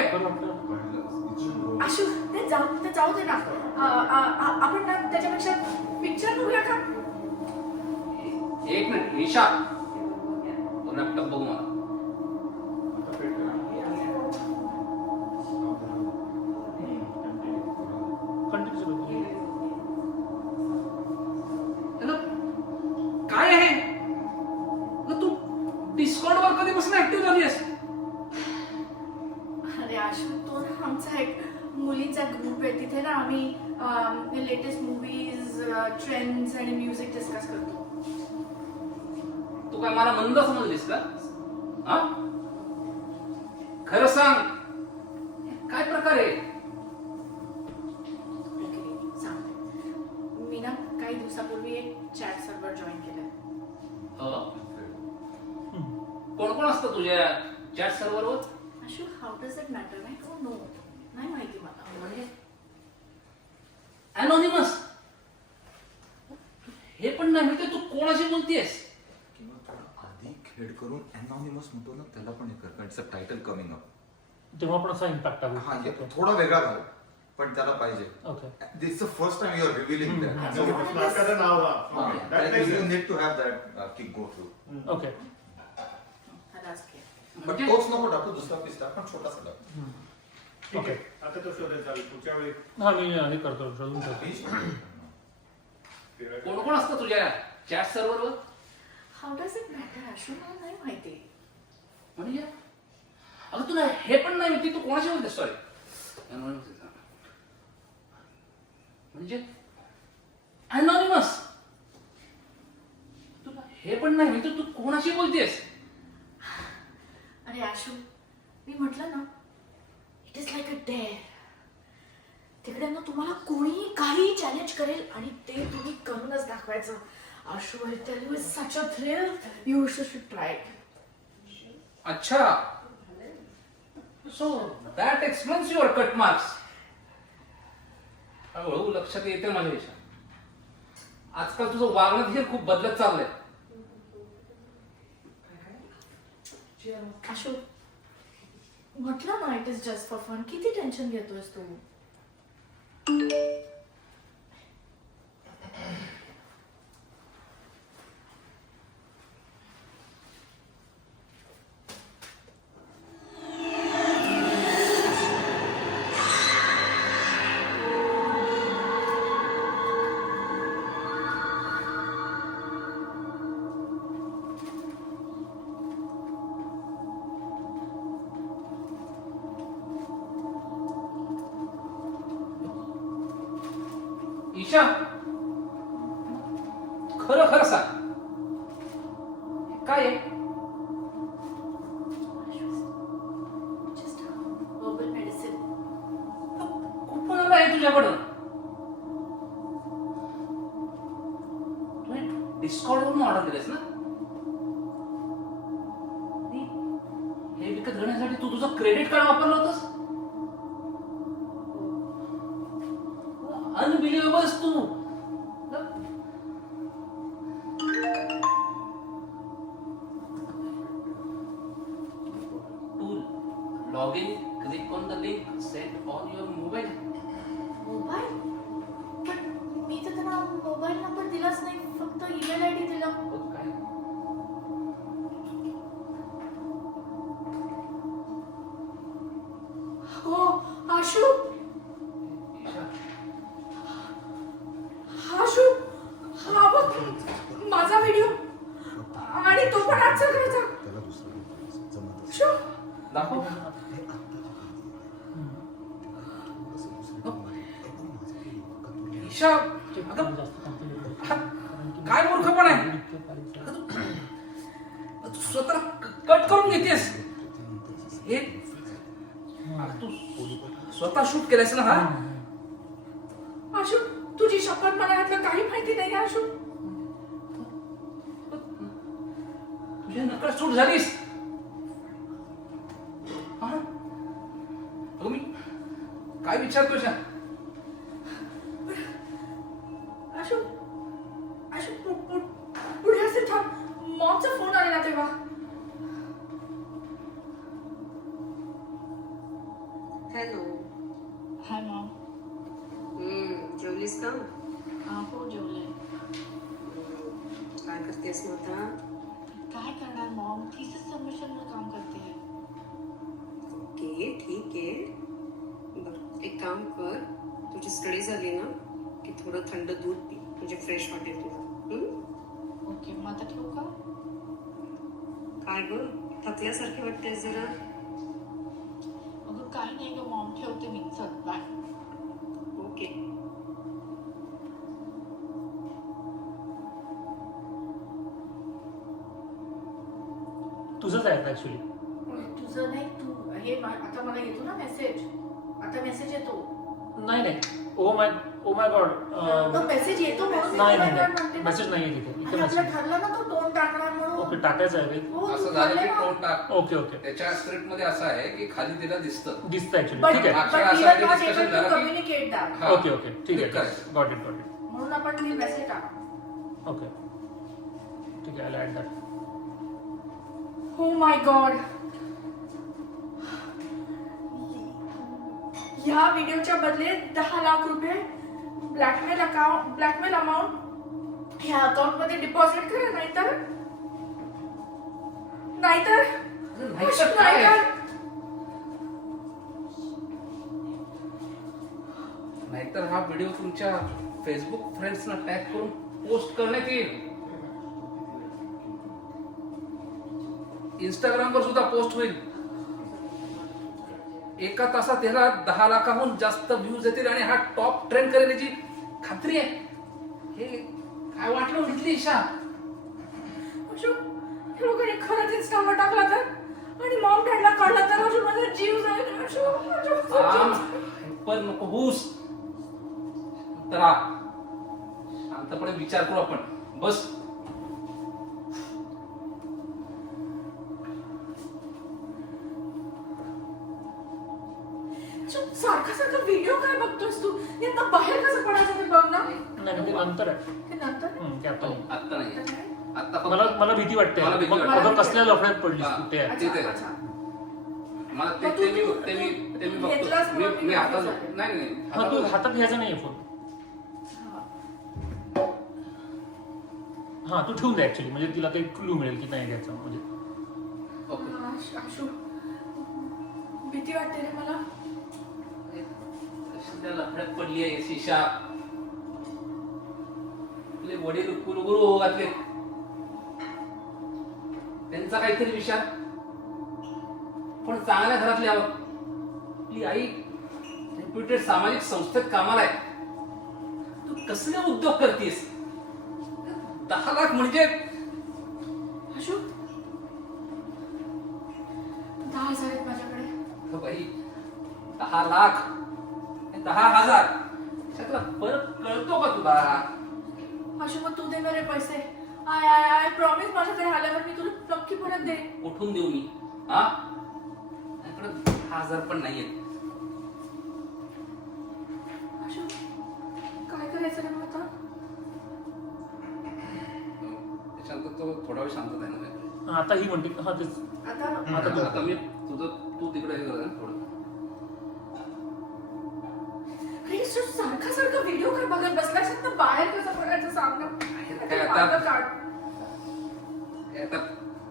आशू ते जाऊ दे ना. आपण ना त्याच्यापेक्षा पिक्चर बघूया का? एक मिनिट ईशा तो लॅपटॉप बघू मला कंटिन्यू अगं, काय आहे अगं, तू डिस्कॉर्ड वर कधीपासून ऍक्टिव्ह झाली आहेस अरे आशू तो ना आमचा एक मुलींचा ग्रुप आहे. तिथे ना आम्ही लेटेस्ट मूवीज ट्रेंड्स आणि म्युझिक डिस्कस करतो. तू काय मला मंद समजलीस का हा खरं सांग काय प्रकार आहे सांग. मी ना काही दिवसापूर्वी एक चॅट सर्व्हर जॉईन केलाय. कोण कोण असतं तुझ्या चॅट सर्व्हरवर Ashu how does it matter? I don't know. नाही माहिती मला. म्हणजे अनोनिमस हे पण नाही माहिती तू कोणाशी बोलतेस किंवा थोडं आधी खेळ करून अनॉनिमस म्हणतो ना त्याला पण हे कर. It's a title coming up. तेव्हा पण असा इम्पॅक्ट हा आहे. थोडा वेगळा घाल पण त्याला पाहिजे. Okay. This the first time you are revealing that. नाटकाचं नाव हा. Okay. That makes You sense. need to have that kick go through. Okay. हा राजकीय. But तोच नको टाकू दुसरा पीस टाक पण छोटासा टाक. ठीक आहे आता तो शोधायला चालेल पुढच्या वेळी हा मी हे करतो शोधून ठेवतो. कोण कोण असतं तुझ्या चॅट सर्व्हरवर? How does it matter Ashu? मला नाही माहिती. म्हणजे अगं तुला हे पण नाही माहिती तू कोणाशी बोलते? सॉरी म्हणजे अनॉनिमस. तुला हे पण नाही माहिती तू कोणाशी बोलतेस? अरे आशू, मी म्हटलं ना, it is like a dare. तिकडे ना तुम्हाला कोणीही काही चॅलेंज करेल आणि ते तुम्ही करूनच दाखवायचं. Ashu, I tell you, it's such a thrill. You should try it. अच्छा, so that explains your cut marks. हळूहळू लक्षात येते माझ्या विषय. आजकाल तुझं वागणं हे खूप बदलत चाललंय. आशू, म्हटलं ना, it is just for fun. किती टेन्शन घेतोयस तू? ईशा, खरं खरं सांग, काय आहे? Just herbal medicine. कुठून आलं आहे तुझ्याकडं? तू डिस्कॉर्डवरून ऑर्डर दिलेस ना? हे विकत घेण्यासाठी तू तुझं क्रेडिट कार्ड वापरलं होतंस? अनबिलिव्हेबल तू. Log in, click on the link send on your mobile. Mobile? पण मी तर त्यांना मोबाईल नंबर दिलाच नाही, फक्त ईमेल आय डी दिला. काय? हो आशू, आशू, हा बघ माझा व्हिडिओ आणि तो पण आजचा करायचा. आशू, दाखव. ईशा, अगं, काय मूर्खपण आहे? तू स्वतः कट करून घेतेस. हे तू स्वतः शूट केलंस ना? हा आशू, तुझी शपथ, मला यातलं काही माहिती नाही. आशू, तुझ्या नकळत सूट झालीस. हा? अगं मी काय विचारतोय? आशू, आशू, पुढे असे थांब. मॉमचा फोन आलेला तेव्हा. हॅलो. Hi mom. जेवलीस का? हो जेवले. काय करतेस मग आता? काय करणार मॉम, थिसिस सबमिशनवर काम करते. ओके, ठीक आहे. बरं, एक काम कर, तुझी स्टडी झाली ना की थोडं थंड दूध पी, म्हणजे फ्रेश वाटेल तुला. ओके, मग आता ठेवू का? काय ग, थकल्यासारखे वाटते जरा. अगं काय नाही ग मॉम, ठेवते मी. चल बाय. ओके. तुझंच आहे ऍक्च्युली. तुझं नाही, तू हे आता मला येतो ना मेसेज. आता मेसेज येतो. नाही नाही, ओ माय गॉड. तो मेसेज येतो म्हणून मी नाही तुला नाही म्हणते नाही, ना. मेसेज नाहीये तिथे. आणि इथे आपलं मेसेज. ठरलं ना तो टोन टाकणार म्हणून. ओके, टाकायचं आहे. हो, असं तू झालं ठरलं की ना. टोन टाक. ओके ओके, त्याच्या स्क्रिप्ट मध्ये असं आहे की खाली तिला दिसतं. दिसतं ऍक्च्युली. But ठीक आहे. मागच्या we वेळेस are not discussion able to झालं की- communicate that. हा. ओके ओके, ठीक Click आहे. करायचं. Got it. म्हणून आपण मी मेसेज टाका. ओके, ठीक आहे. I add that. Oh my god. ह्या व्हिडिओच्या बदले 10 लाख रुपये ब्लॅकमेल अमाऊंट ह्या अकाउंट मध्ये डिपॉझिट करा, नाहीतर नाहीतर काय? नाहीतर हा व्हिडिओ तुमच्या फेसबुक फ्रेंड्सना टॅग करून पोस्ट करण्यात येईल. इंस्टाग्रामवर सुद्धा पोस्ट होईल. एका तासात त्याला 10 लाखाहून जास्त व्ह्यूज येतील आणि हा टॉप ट्रेंड करेल याची खात्री आहे. हे काय वाटलं घेतली ईशा? अशोक, हे लोकांनी खरंच इंस्टावर टाकला तर आणि मॉम डॅडला कळला तर अशोक माझा जीव जाईल. पण नको होऊस. तर शांतपणे विचार करू आपण. बस. अशोक, सारखा सारखा व्हिडिओ काय बघतोस तू? यातनं बाहेर कसं पडायचं ते बघ ना. नाही ते नंतर आहे. ते नंतर ते आता नाही. आत्ता नाही. आत्ता मला भीती वाटते. मला भीती मग वाटते. अगं कसल्या लफड्यात पडलीस तू ते आहे. ते अच्छा. मला मग तू- ते मी घेतलास बघतो. मग मी आता झालं. नाही मग तू हातात घ्यायचा नाहीये फोन. हा तू ठेवून दे ऍक्च्युली, म्हणजे तिला काही क्लू मिळेल की नाही घ्यायचं म्हणजे. ओके. अशोक, भीती वाटते रे मला. कशाला लफड्यात पडली आहे शीशा? आपले वडील कुलगुरू घातले, त्यांचा काहीतरी विचार. पण चांगल्या घरातली आवड. आपली आई रेप्युटेड सामाजिक संस्थेत कामाला आहे. तू कसले उद्योग करतीस? 10 लाख म्हणजे अशोक, 10,000 आहेत माझ्याकडे. बाई, 10 लाख 10,000 त्यातला फरक कळतो का तुला? अशोक, मग तू देणार रे पैसे? आय आय आय प्रॉमिस, माझ्याकडे आल्यावर मी तुला नक्की परत दे. उठून देऊ मी? हा, माझ्याकडे 10,000 पण नाहीये. अशोक, काय करायचं रे मग आता? त्याच्यानंतर तो थोडा वेळ शांत आहे ना. आता ही म्हणते हा तेच. आता मी तू तिकडे हे कर थोडं. अरे सारखा सारखा व्हिडिओ काय बघत बसलास? तर बाहेर कसं पडायचं सांग ना. काय आता? मार्ग काढ. आता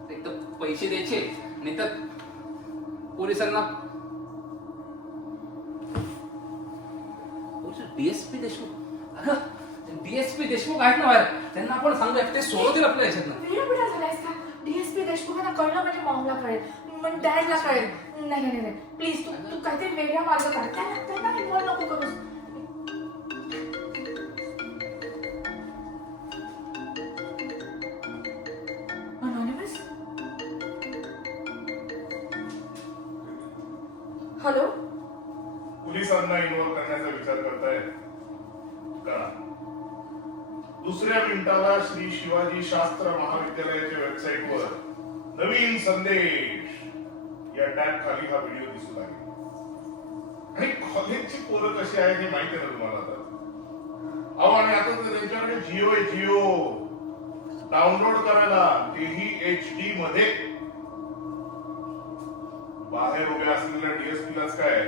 एक तर पैसे द्यायचे नाही तर पोलिसांना. डीएसपी देशमुख, अगं डीएसपी देशमुख आहेत ना बाहेर, त्यांना आपण सांगूया ते सोडवतील आपल्या याच्यातनं. वेळा झालायस का? डीएसपी देशमुखांना कळलं म्हणजे मॉमला कळेल, मग डॅडला कळेल. नाही नाही नाही प्लीज, तू काहीतरी वेगळा मार्ग काढ. त्यांना इन्व्हॉल्व नको करूस. Anonymous? हॅलो, पोलिसांना इन्व्हॉल्व करण्याचा विचार करताय करा. दुसऱ्या मिनिटाला श्री शिवाजी शास्त्र महाविद्यालयाच्या वेबसाईटवर नवीन संदेश या टॅग खाली हा व्हिडिओ दिसू लागेल. आणि कॉलेजची पोरं कशी आहेत हे माहिती आहे ना तुम्हाला आता. अहो, आणि आता तर त्यांच्याकडे जिओ आहे. जिओ डाउनलोड करायला, तेही HD मध्ये. बाहेर उभ्या असलेल्या डीएसपीलाच काय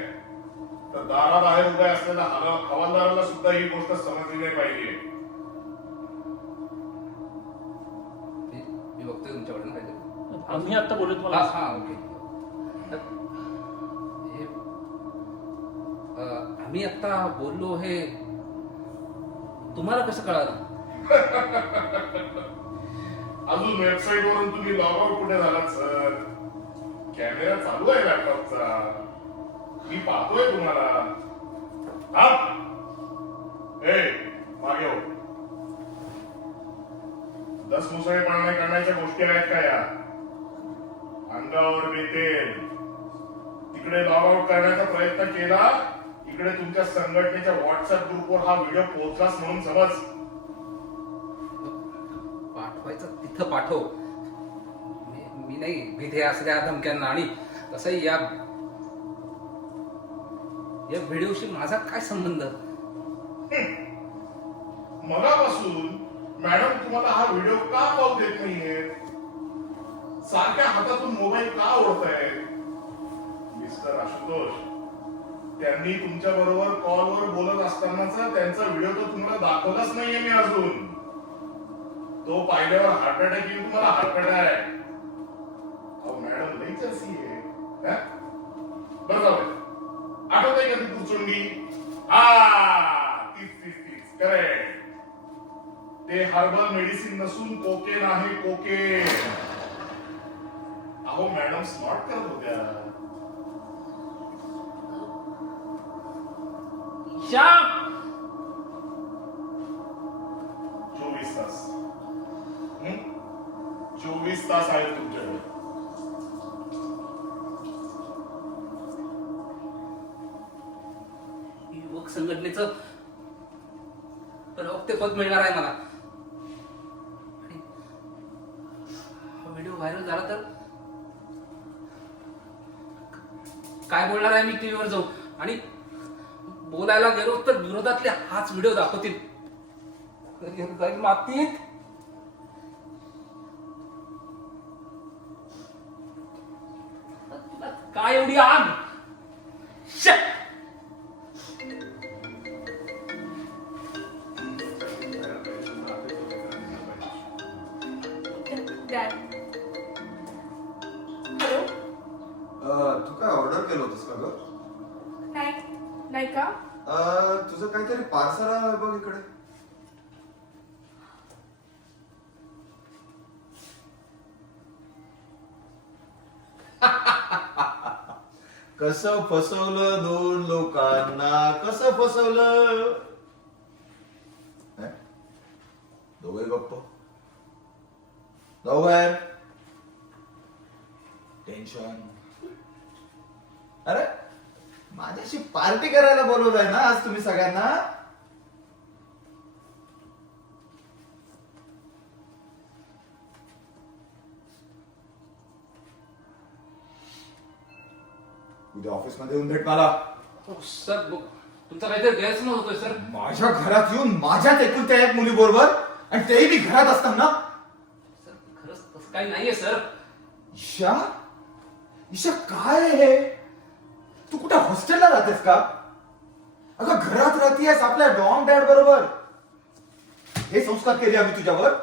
तर दाराबाहेर उभ्या असलेल्या हवालदाराला सुद्धा ही गोष्ट समजली नाही पाहिजे. मी बघतोय तुमच्याकडे ना काहीतरी. आम्ही आता बोललो तुम्हाला. हा ओके. आम्ही आता बोललो हे तुम्हाला कसं कळालं? अजून वेबसाईट वरून तुम्ही लॉग आउट कुठे झालात सर? कॅमेरा चालू आहे लॅपटॉपचा, मी पाहतोय तुम्हाला. मागे हो. दसमुसळेपणा करण्याच्या गोष्टी आहेत का या? अंगावर बेतेल. तिकडे लॉग आउट करण्याचा प्रयत्न केला, इकडे तुमच्या संघटनेच्या व्हॉट्सअप ग्रुपवर हा व्हिडिओ पोहोचलाच म्हणून समज. पाठवायचं तिथं पाठव. मी नाही भीती असल्या धमक्यांना. आणि तसंही या व्हिडिओशी माझा काय संबंध? मगापासून मॅडम तुम्हाला हा व्हिडिओ का पाहू देत नाहीये? सारख्या हातातून मोबाईल का ओढतायत? मिस्टर आशुतोष, त्यांनी तुमच्या बरोबर कॉलवर बोलत असतानाचा त्यांचा व्हिडिओ तर तुम्हाला दाखवलाच नाहीये मी अजून. तो पाहिल्यावर हार्ट अटॅक येईल तुम्हाला. Heart attack. अहो मॅडम लईच अशी आहे. बरं जाऊ दे. आठवत आहे का ती पुचुंडी? हा तीच करेक्ट. ते हर्बल मेडिसिन नसून कोकेन आहे, कोकेन. अहो मॅडम स्नॉट करत होत्या. ईशा 24 तास. 24 तास आहेत तुमच्याकडे. युवक संघटनेचं प्रवक्तेपद मिळणार आहे मला. आणि हा व्हिडिओ व्हायरल झाला तर काय बोलणार आहे मी टीव्हीवर जाऊन? आणि बोलायला गेलो तर विरोधातले हाच व्हिडिओ दाखवतील. करिअर जाईल मातीत. तुला काय एवढी आग? Shit! Dad hello. तू काय ऑर्डर केलं होतंस का ग? नाही का? तुझं काहीतरी पार्सल आहे बघ इकडे. कसं फसवलं दोन लोकांना, कसं फसवलं. दोघे बघतो. जाऊ बाहेर. टेन्शन. अरे माझ्याशी पार्टी करायला बोलवलंय ना आज तुम्ही सगळ्यांना. उद्या ऑफिस मध्ये येऊन भेट मला. सर तुमचा काहीतरी गैरसमज होतोय सर. माझ्या घरात येऊन माझ्याच एकुलत्या एक मुली बरोबर, आणि तेही मी घरात असताना. सर खरंच तसं काही नाहीये सर. ईशा, ईशा काय आहे हे? तू कुठे हॉस्टेलला राहतेस का? अगं घरात राहतेस आपल्या डॉम डॅड बरोबर. हे संस्कार केले आम्ही तुझ्यावर.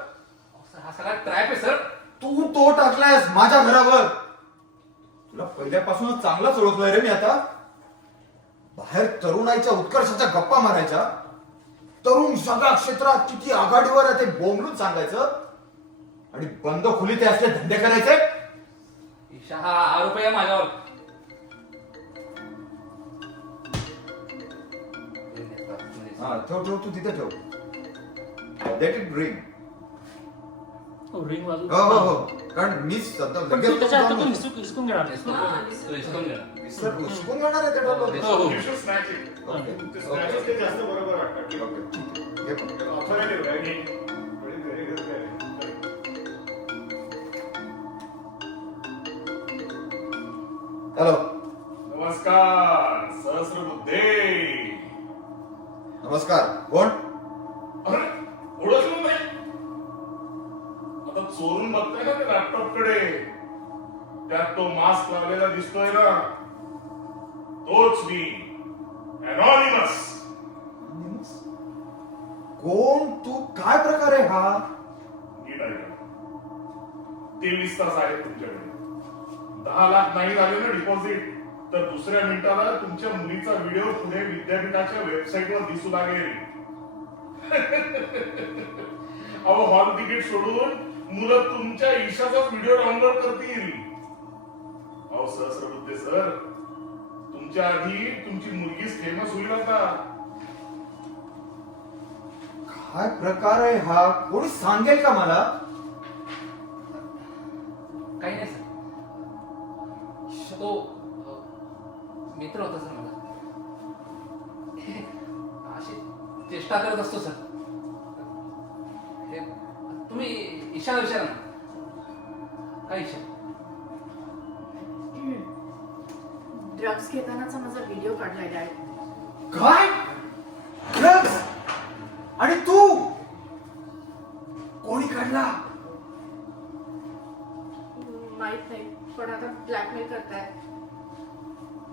सर हा सगळा ट्रॅप आहे सर. तू तो टाकलायस माझ्या घरावर. तुला पहिल्यापासूनच चांगलाच ओळखलोय रे मी आता. बाहेर तरुणाईच्या उत्कर्षाच्या गप्पा मारायच्या, तरुण सगळ्या क्षेत्रात किती आघाडीवर आहे ते बोंबलून सांगायचं, आणि बंद खोलीत असले धंदे करायचे. ईशा हा आरोप आहे माझ्यावर. हा ठेव ठेव, तू तिथे ठेव. Let it drink. रिंग वाजू. हो हो हो, कारण मी सध्या पण तू त्याच्या हातातून हिसकून घेणार. उचकून घेणार आहे ते डोलं. हो हो. You should snatch it. Okay ते snatches ते जास्त बरोबर वाटतं. ओके, घे पण. Authoritative, right? Very good, very good. Hello. नमस्कार सहस्रबुद्धे. नमस्कार. कोण? अरे ओळखलं नाही? आता चोरून बघताय ना ते लॅपटॉप कडे, त्यात तो मास्क लावलेला दिसतोय ना, तोच मी, अनॉनिमस. कोण तू? काय प्रकार आहे हा? नीट ऐका. 23 तास आहेत तुमच्याकडे. 10 लाख नाही झाले ना डिपॉझिट, तर दुसऱ्या मिनिटाला तुमच्या मुलीचा व्हिडिओ पुढे विद्यापीठाच्या वेबसाईटवर दिसू लागेल. अहो हॉल तिकीट सोडून मुलं तुमच्या ईशाचाच व्हिडिओ डाउनलोड करतील. अहो सहस्रबुद्धे सर, तुमच्या आधी तुमची मुलगीच फेमस होईल आता. काय प्रकार आहे हा? कोणी सांगेल का मला? काही नाही सर. तो मित्र होता सर माझा. अशी चेष्टा करत असतो सर. हे तुम्ही ईशाला विचारा ना. काय ईशा? ड्रग्स घेतानाचा माझा व्हिडिओ काढलाय डॅड. काय? ड्रग्स? आणि तू? कोणी काढला? माहित नाही, पण आता ब्लॅकमेल करताय.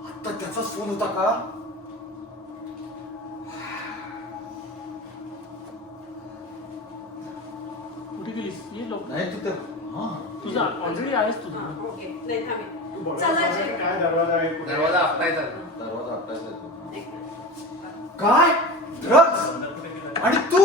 आता त्याचाच फोन होता का? कुठे गेलीस? ये लोक. नाही तू तर तुझा ऑलरेडी आहेस तुझा. ओके नाही थांबे. तू बघ, चला, जे- काय दरवाजा आहे कुठे? दरवाजा आपटायचा. दरवाजा आपटायचा आहे तो. एक मिनिट. काय ड्रग्स आणि तू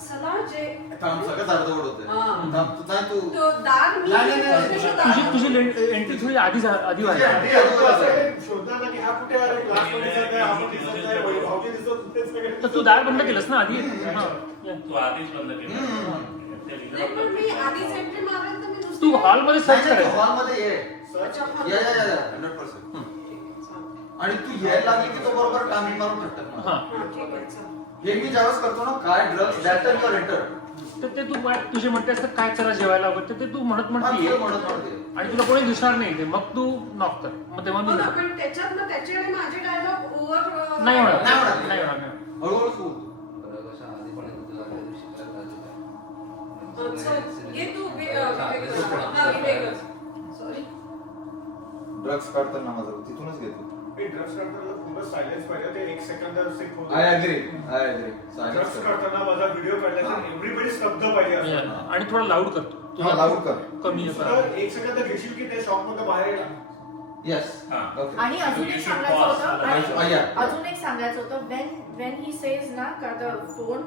चला जे थांब, सगळंच अर्धवट होतंय. थांब, तू नाही तू तो दार मी नाही, नाही, नाही. कशा दार- तुझी एंट्री थोडी आधी व्हायला तुझी entry शोधताना की हा कुठे आहे क्लासमध्ये दिसत नाही, आपण दिसत नाही, वैभवजी दिसत होते सगळे. तर तू दार बंद केलंस ना आधी हा. या. तू आधीच बंद केलं नाही, पण मी आधीच एंट्री मारेल तर मी नुसती- तू हॉलमध्ये सर्च करायचं हॉलमध्ये ये. अच्छा, हा. या 100%. आणि तू यायला लागली की तो बरोबर कामी मारून भेटतात हा हा, ठीक आहे, चला. हे मी ज्यावेळेस करतो ना काय drugs that time your enter तर ते तू तुझे म्हणतेस तर काय चला जेवायला वगैरे ते तू म्हणत ये. म्हणत आणि तुला कोणी दिसणार नाही ते मग तू नॉक कर मग तेव्हा मी हो ना, पण त्याच्यात ना त्याचे आणि माझे डायलॉग ओव्हर नाही होणार नाही होणार. नाही होणार हळूहळू सुरू. बरं, कसं आधी पण येत होतं, त्या दिवशी काय झालं होतं. चल, ये तू विवेक. सॉरी. ड्रग्स काढताना माझं तिथूनच घेतो. मी ड्रग्स काढताना खूपच सायलेन्स पाहिजे ते एक सेकंद आय अग्री ड्रग्स काढताना माझा व्हिडिओ काढला तर एव्हरीबडी स्तब्ध पाहिजे असं. आणि थोडा लाऊड करतो हा, लाऊड कर. कमी तर एक सेकंद घेशील की ते शॉप मध्ये बाहेर येणार. येस हा. ओके. आणि अजून एक सांगायचं होतं आणि Yeah. अजून एक सांगायचं होतं वेन ही सेज ना का द फोन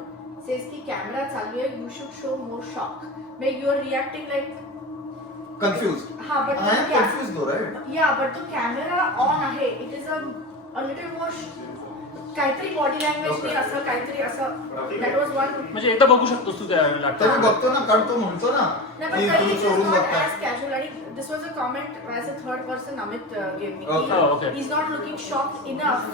सेज की कॅमेरा चालू आहे you should show more shock make you are reacting like confuse हा but I am confuse though right. Yeah but तो कॅमेरा ऑन आहे it is a little more काहीतरी body लँग्वेजने असं काहीतरी असं दॅट वॉज वन म्हणजे एकदा बघू शकतोस तू त्या तर मी लॅपटॉप बघतो ना कारण तो म्हणतो ना की तुम्ही चोरून बघताय. casual आणि this was a comment as a third person Amit gave me. Okay. Oh, okay. He's not looking shocked enough.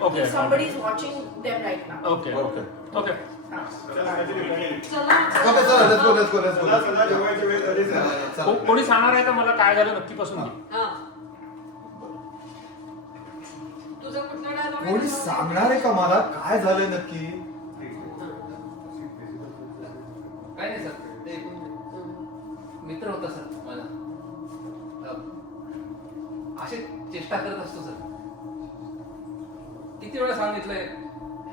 Okay. If somebody is watching them right now. Okay okay okay चला, काहीतरी करेल. चला, okay चला let's go let's go let's चला चला जेवायची वेळ झालीच आहे. गो. कोणी सांगणार आहे का मला काय झालं नक्की पासून घे. हा. तुझा कुठला डायलॉग कोणी सांगणार आहे का मला काय झालंय नक्की? काय नाही सर, ते मित्र होता सर माझा. असे चेष्टा करत असतो सर. किती वेळा सांगितलंय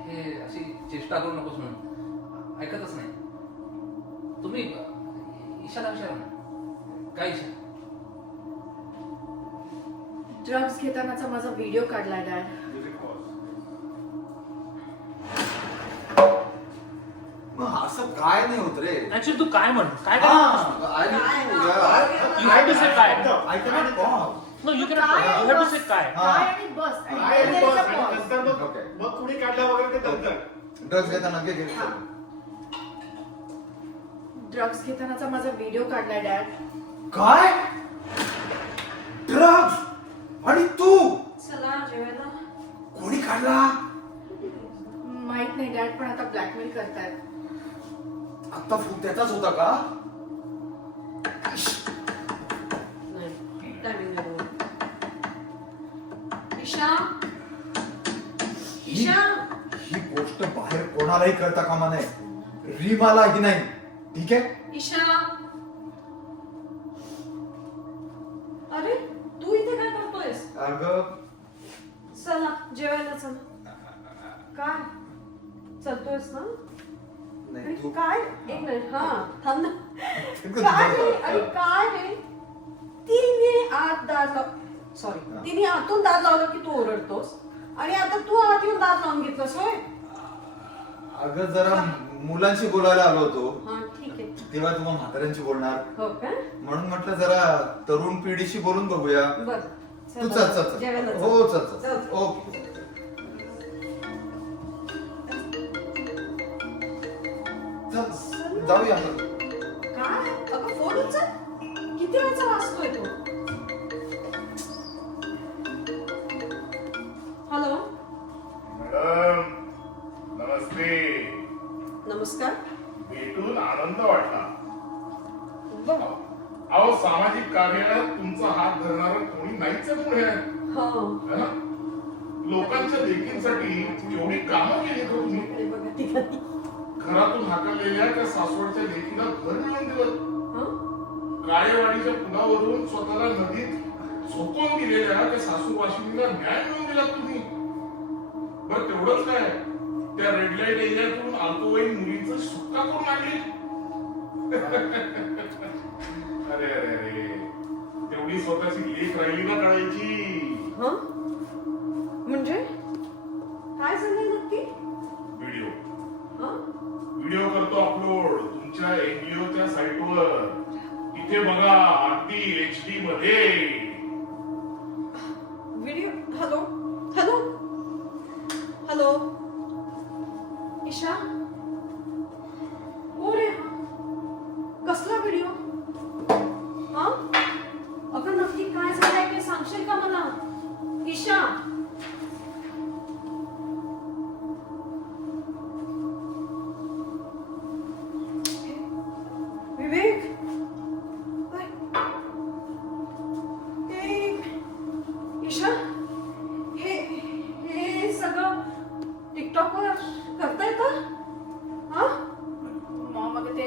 हे अशी चेष्टा करू नकोस म्हणून, ऐकतच नाही. तुम्ही ईशाला विचारा ना, काय ईशा? ड्रग्स घेतानाचा माझा व्हिडिओ काढलाय डॅड. मग असं काय नाही होत रे. ऍक्च्युली तू काय म्हण काय हा, काय यू हॅव टू से काय I cannot pause. No you can you have to say काय काय आणि बस आणि काय then there is a pause. नंतर मग Okay. मग कुणी काढला वगैरे ते नंतर. ड्रग्स घेताना घे घे. ड्रग्स घेतानाचा माझा व्हिडिओ काढलाय डॅड. काय ड्रग्स आणि तू चला जेवायला. कोणी काढला? माहित नाही डॅड पण आता ब्लॅकमेल करतायत. आता फोन त्याचाच होता का? नाही, timing नाही बरोबर. ईशा ही ईशा ही गोष्ट बाहेर कोणालाही कळता कामा नये. रीमालाही नाही. ठीक आहे? ईशा. अरे तू इथे काय करतोयस? अगं चला जेवायला चला. काय चलतोयस ना? नाही आणि तू काय एक मिनिट हा थांब ना. काय रे अरे काय रे तिने आत दार लाव सॉरी तिने आतून दार लावलं की तू ओरडतोस आणि आता तू आत येऊन दार लावून घेतलंस होय. अगं जरा मुलांशी बोलायला आलो होतो हा ठीक आहे. तेव्हा तुम्हा म्हाताऱ्यांशी बोलणार हो का म्हणून म्हटलं जरा तरुण पिढीशी बोलून बघूया. बर तू चल चल चल. जेवायला चल. हो चल चल चल. ओके चल जाऊया आपण. काय अगं फोन उचल. किती वेळचा वाजतोय तो? हॅलो मॅडम नमस्ते. नमस्कार. भेटून आनंद वाटला. बर अहो सामाजिक कार्यालयात तुमचा हात धरणारं कोणी नाहीच आहे पुढे. हो है ना? लोकांच्या लेकींसाठी एवढी कामं केली का तुम्ही? इकडे बघा ठिकाणी. घरातून हाकललेल्या त्या सासवडच्या लेकीला घर मिळवून दिलं. हं? काळेवाडीच्या पुलावरून स्वतःला नदीत झोकून दिलेल्या त्या सासू वाशिनीला न्याय मिळवून दिला तुम्ही. बरं तेवढंच काय त्या रेड लाईट एरियातून अल्पवयीन मुलींचं सुटका करून आणली. अरे अरे अरे तेवढी स्वतःची लेख राहिली ना कळायची. हं? म्हणजे टिकटॉकवर करता येतं? हा? मॉम अगं ते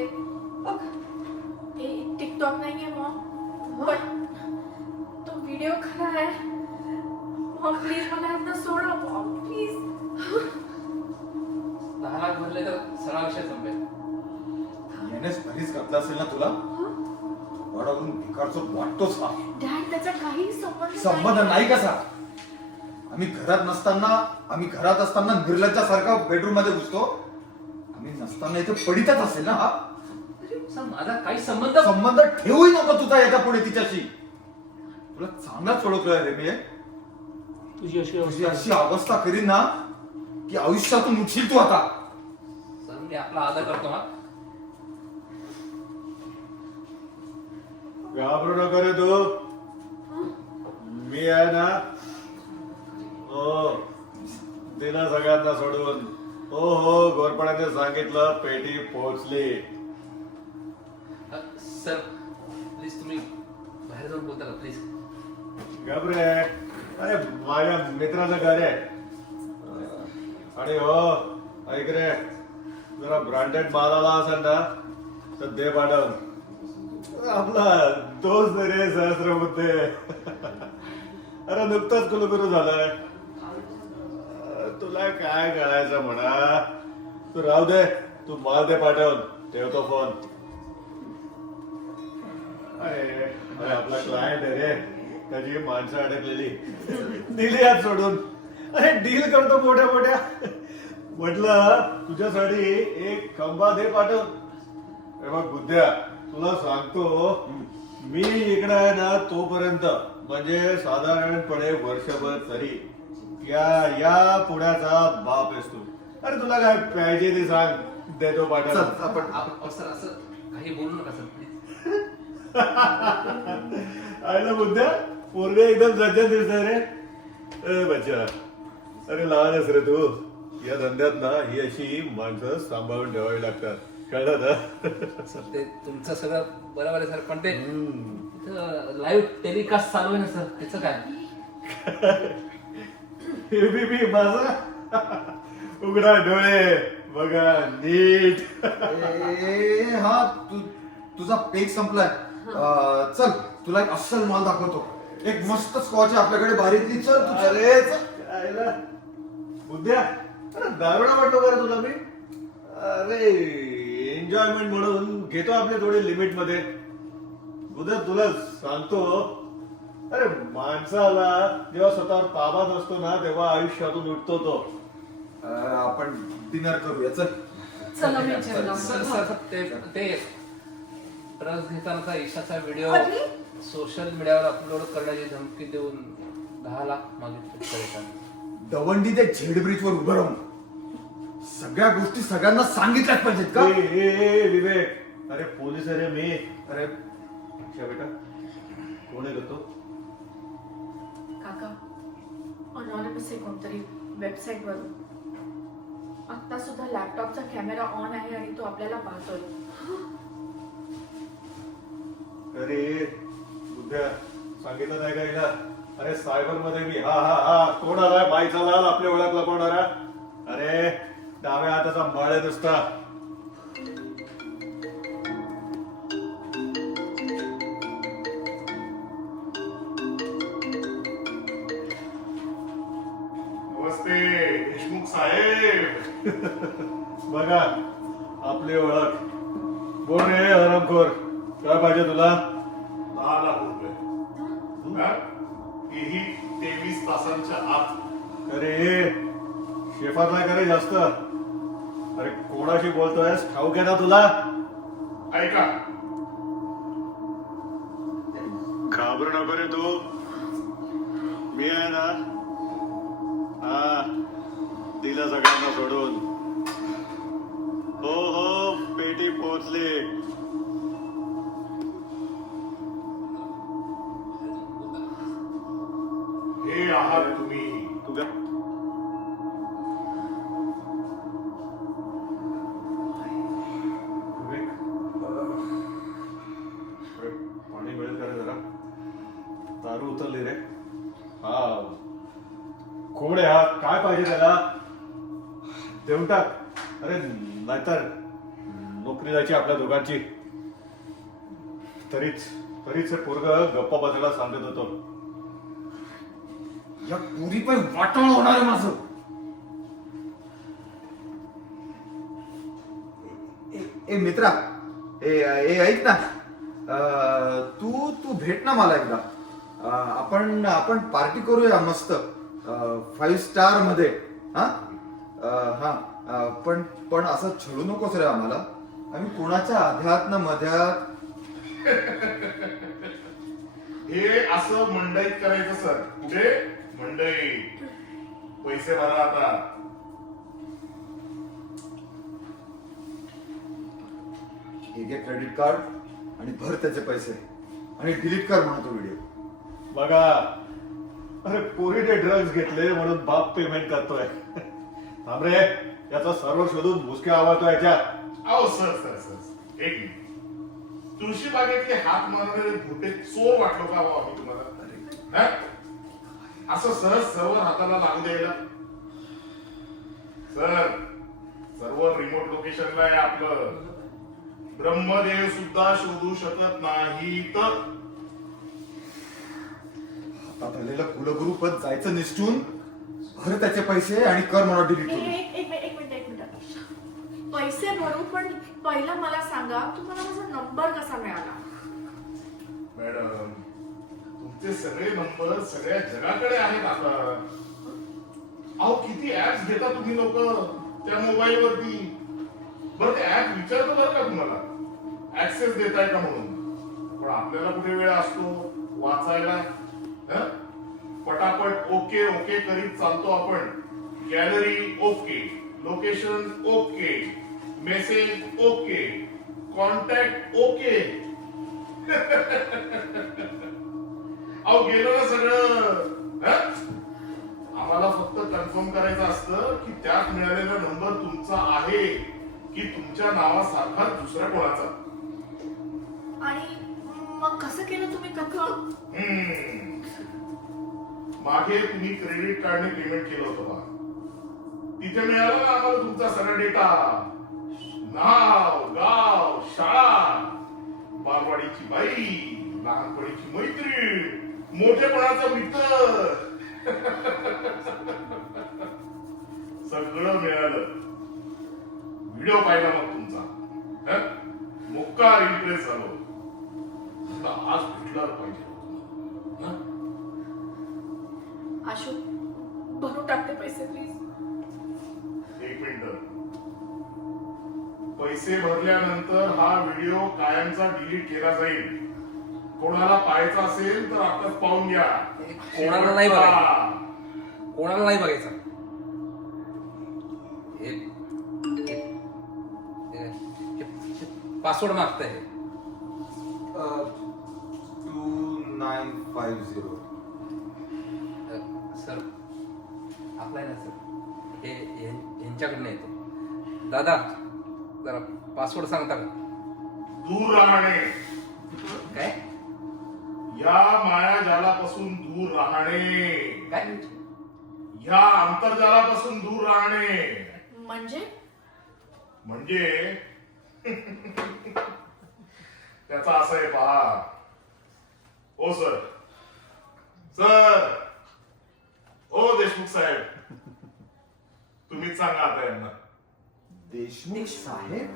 टिकटॉक नाहीये मॉम, पण तो व्हिडिओ खरा आहे. मॉम प्लीज मला यांना सोडा मॉम, प्लीज. 10 लाख भरले तर सगळा विषय संपेल. यानेच भरीच घातला असेल ना तुला, वाडावरून भिकारचो वाटतोच हा. डॅड त्याचा काही संबंध नाही कसा. आम्ही घरात नसताना, आम्ही घरात असताना निर्लज्जासारखा बेडरूम मध्ये घुसतो. आम्ही नसताना इथे पडितच असेल ना हा. सर माझा काही संबंध संबंध ठेवूही नको तुझा याच्या पुढे तिच्याशी. तुला चांगलाच ओळखलं रे मी. तुझी अशी तुझी अवस्था अशी अवस्था करीन ना की आयुष्यातून उठशील तू आता. सर मी आपला आदर करतो हा. घाबरू नको रे तू, मी आहे ना. हो, दिला सगळ्यांना सोडून. हो हो, घोरपड्याने सांगितलं पेटी पोहोचली. सर प्लीज तुम्ही बाहेर जाऊन बोलता का प्लीज. घाबरे, अरे माझ्या मित्राचं घर आहे. आणि हो ऐक रे, जरा ब्रँडेड माल आला असेल ना तर दे पाठवून. आपला दोस्त रे सहस्रबुद्धे. अरे नुकताच कुलगुरू झालाय. तुला काय कळायचं म्हणा. तू राहू दे, तू माल दे पाठवून. ठेवतो फोन. अरे आपला क्लायंट आहे रे, त्याची माणसं अडकलेली, दिली हात सोडून. अरे डील करतो मोठ्या मोठ्या. म्हटलं तुझ्यासाठी एक खंबा दे पाठवून. अरे बघ बुद्ध्या, तुला सांगतो, मी इकडे आहे ना तोपर्यंत, म्हणजे साधारणपणे वर्षभर तरी या पुण्याचा बाप आहेस तू. अरे तुला काय पाहिजे ते सांग, देतो पाठवून. सर असं काही बोलू नका सर प्लीज. आयला बुद्ध्या, पोरगे एकदम सज्जन दिसतंय रे. ए बच्चा, अरे लहानच रे तू. या धंद्यात ना ही अशी माणसं सांभाळून ठेवावी लागतात, कळलं ना. सर ते तुमचं सगळं बरोबर आहे सर, पण ते लाईव्ह टेलिकास्ट चालू आहे ना सर, त्याचं काय. हे माझा उघडा डोळे बघा नीट. हा तुझा पेक संपलाय. चल तुला एक अस्सल माल दाखवतो. एक मस्त स्कॉच आहे आपल्याकडे बारीतली. चल तू. अरे चल. बुद्ध्या, अरे दारुणा वाटतो का रे तुला मी. अरे एन्जॉयमेंट म्हणून घेतो आपले थोडे लिमिट मध्ये. बुद्ध्या तुला सांगतो, अरे माणसाला जेव्हा स्वतःवर ताबा नसतो ना तेव्हा आयुष्यातून उठतो तो. आपण डिनर करूया. चल. चला मी जेवणावर. सर सर ते ड्रग्ज घेतानाचा ईशाचा व्हिडिओ सोशल मीडियावर अपलोड करण्याची धमकी देऊन 10 लाख मागितले सर एकाने. दवंडी ते झेड ब्रिज वर उभं राहून सगळ्या गोष्टी सगळ्यांना सांगितल्याच पाहिजेत का. विवेक, अरे पोलीस आहे रे मी. अरे बेटा, कोण आहे तो. काका अनॉनिमस आहे कोणतरी वेबसाईट वरून. आता सुद्धा लॅपटॉपचा कॅमेरा ऑन आहे आणि तो आपल्याला पाहतोय. अरे बुद्ध्या, सांगितलं नाही का हिला. अरे सायबर मध्ये मी. हा हा हा, कोण आलाय बाईचा लाल आपल्या ओळख लपवणारा. अरे डाव्या हाताचा माळ आहे नुसता. नमस्ते देशमुख साहेब. बघा आपली ओळख. बोल रे हरामखोर, काय पाहिजे तुला. 10 लाख रुपये, तेही 23 तासांच्या आत. अरे शेफात नाही करे जास्त. अरे कोणाशी बोलतोयस ठाऊक आहे ना तुला. ऐका, घाबरू नको रे तू, मी आहे ना. हा, दिलं सगळ्यांना सोडून. हो हो, पेटी पोहोचली. हे आहात तुम्ही. तुझ्या पाणी मिळेल का रे जरा. दारू उतरली रे. हा, कोण आहे हा, काय पाहिजे त्याला. देऊन टाक. अरे नाहीतर नोकरी जायची आपल्या दोघांची. तरीच हे पोरग गप्पा बसायला सांगत होतो. या पुरी पण वाटण होणार आहे माझं. ए मित्रा, ए ऐक ना, तू भेट ना मला एकदा. आपण पार्टी करूया मस्त 5 स्टार मध्ये. हा पण असं छळू नकोस रे आम्हाला. आम्ही कोणाच्या अध्यात्म मध्यात. हे असं मंडईत करायचं सर. कुठे मंडई? पैसे भरा आता. हे घे क्रेडिट कार्ड आणि भर त्याचे पैसे आणि डिलीट कर म्हणतो व्हिडिओ. बघा, अरे पोरीने ड्रग्ज घेतले म्हणून बाप पेमेंट करतोय. थांब रे, याचा सर्व शोधून मुसक्या आवडतो याच्यात. अहो सर सर सर एक मिनिट. तुळशी बागेतले हात मारणारे भुटे चोर वाटलो का बाबा आम्ही तुम्हाला? हा? असं सहज सर्व हाताला लागू द्यायला? सर, सर्व रिमोट लोकेशनला आहे आपलं. ब्रह्मदेव सुद्धा शोधू शकत नाही. तर आता झालेलं कुलगुरू पद जायचं निसटून भर त्याचे पैसे आणि कर म्हणा डिलीट. एक मिनिट. पैसे भरू, पण पहिला मला सांगा तुम्हाला माझा नंबर कसा मिळाला? मॅडम, तुमचे सगळे नंबर सगळ्या जगाकडे आहेत आता. अहो किती ऍप्स घेता तुम्ही लोक त्या मोबाईल वरती. बरं ते ऍप विचारतो बरं का तुम्हाला ऍक्सेस देताय का म्हणून. पण आपल्याला कुठे वेळ असतो वाचायला? हं? पटापट ओके ओके करीत चालतो आपण. Gallery okay, location okay, message okay, contact okay. अहो गेलो ना सगळं. हं? आम्हाला फक्त कन्फर्म करायचं असतं की त्यात मिळालेला नंबर तुमचा आहे की तुमच्या नावासारखा दुसऱ्या कोणाचा. आणि मग कसं केलं तुम्ही कन्फर्म? मागे तुम्ही क्रेडिट कार्डने पेमेंट केलं होतं बा. तिथे मिळाला ना आम्हाला तुमचा सगळा डेटा. नाव, गाव, शाळा, बालवाडीची बाई, लहानपणीची मैत्रीण, मोठेपणाचा मित्र. सगळं मिळालं. व्हिडिओ पाहिला मग तुमचा. मुक्कार इम्प्रेस झालो. आज भेटला पाहिजे. आशू, भरून टाकते पैसे प्लीज. एक मिनिट. पैसे भरल्यानंतर हा व्हिडिओ कायमचा डिलीट केला जाईल. कोणाला पाहायचा असेल तर आताच पाहून घ्या. कोणाला नाही बघायचा. कोणाला नाही बघायचा. पासवर्ड मागताय. 2950. सर आपला ना सर हे यांच्याकडनं येतो. दादा जरा पासवर्ड सांगता का? दूर राहणे. काय या मायाजालापासून दूर राहणे. काय या आंतरजालापासून दूर राहणे. म्हणजे त्याचा असं आहे पहा. ओ सर, ओ देशमुख साहेब, तुम्हीच सांगा आता यांना. देशमुख साहेब?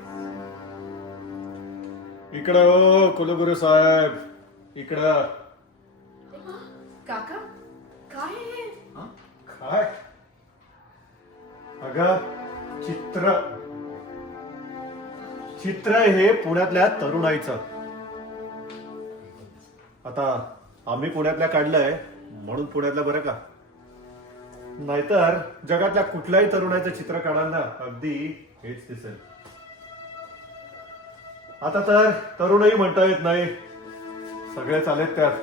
इकडं हो कुलगुरू साहेब, इकडं. काका काय हे? काय? अगं चित्र हे पुण्यातल्या तरुणाईचं. आता आम्ही पुण्यातल्या काढलंय म्हणून पुण्यातल्या बरं का. नाहीतर जगातल्या कुठल्याही तरुणाचं चित्र काढाल ना अगदी हेच दिसेल. आता तर तरुणही म्हणता येत नाही, सगळे चालेत त्यात.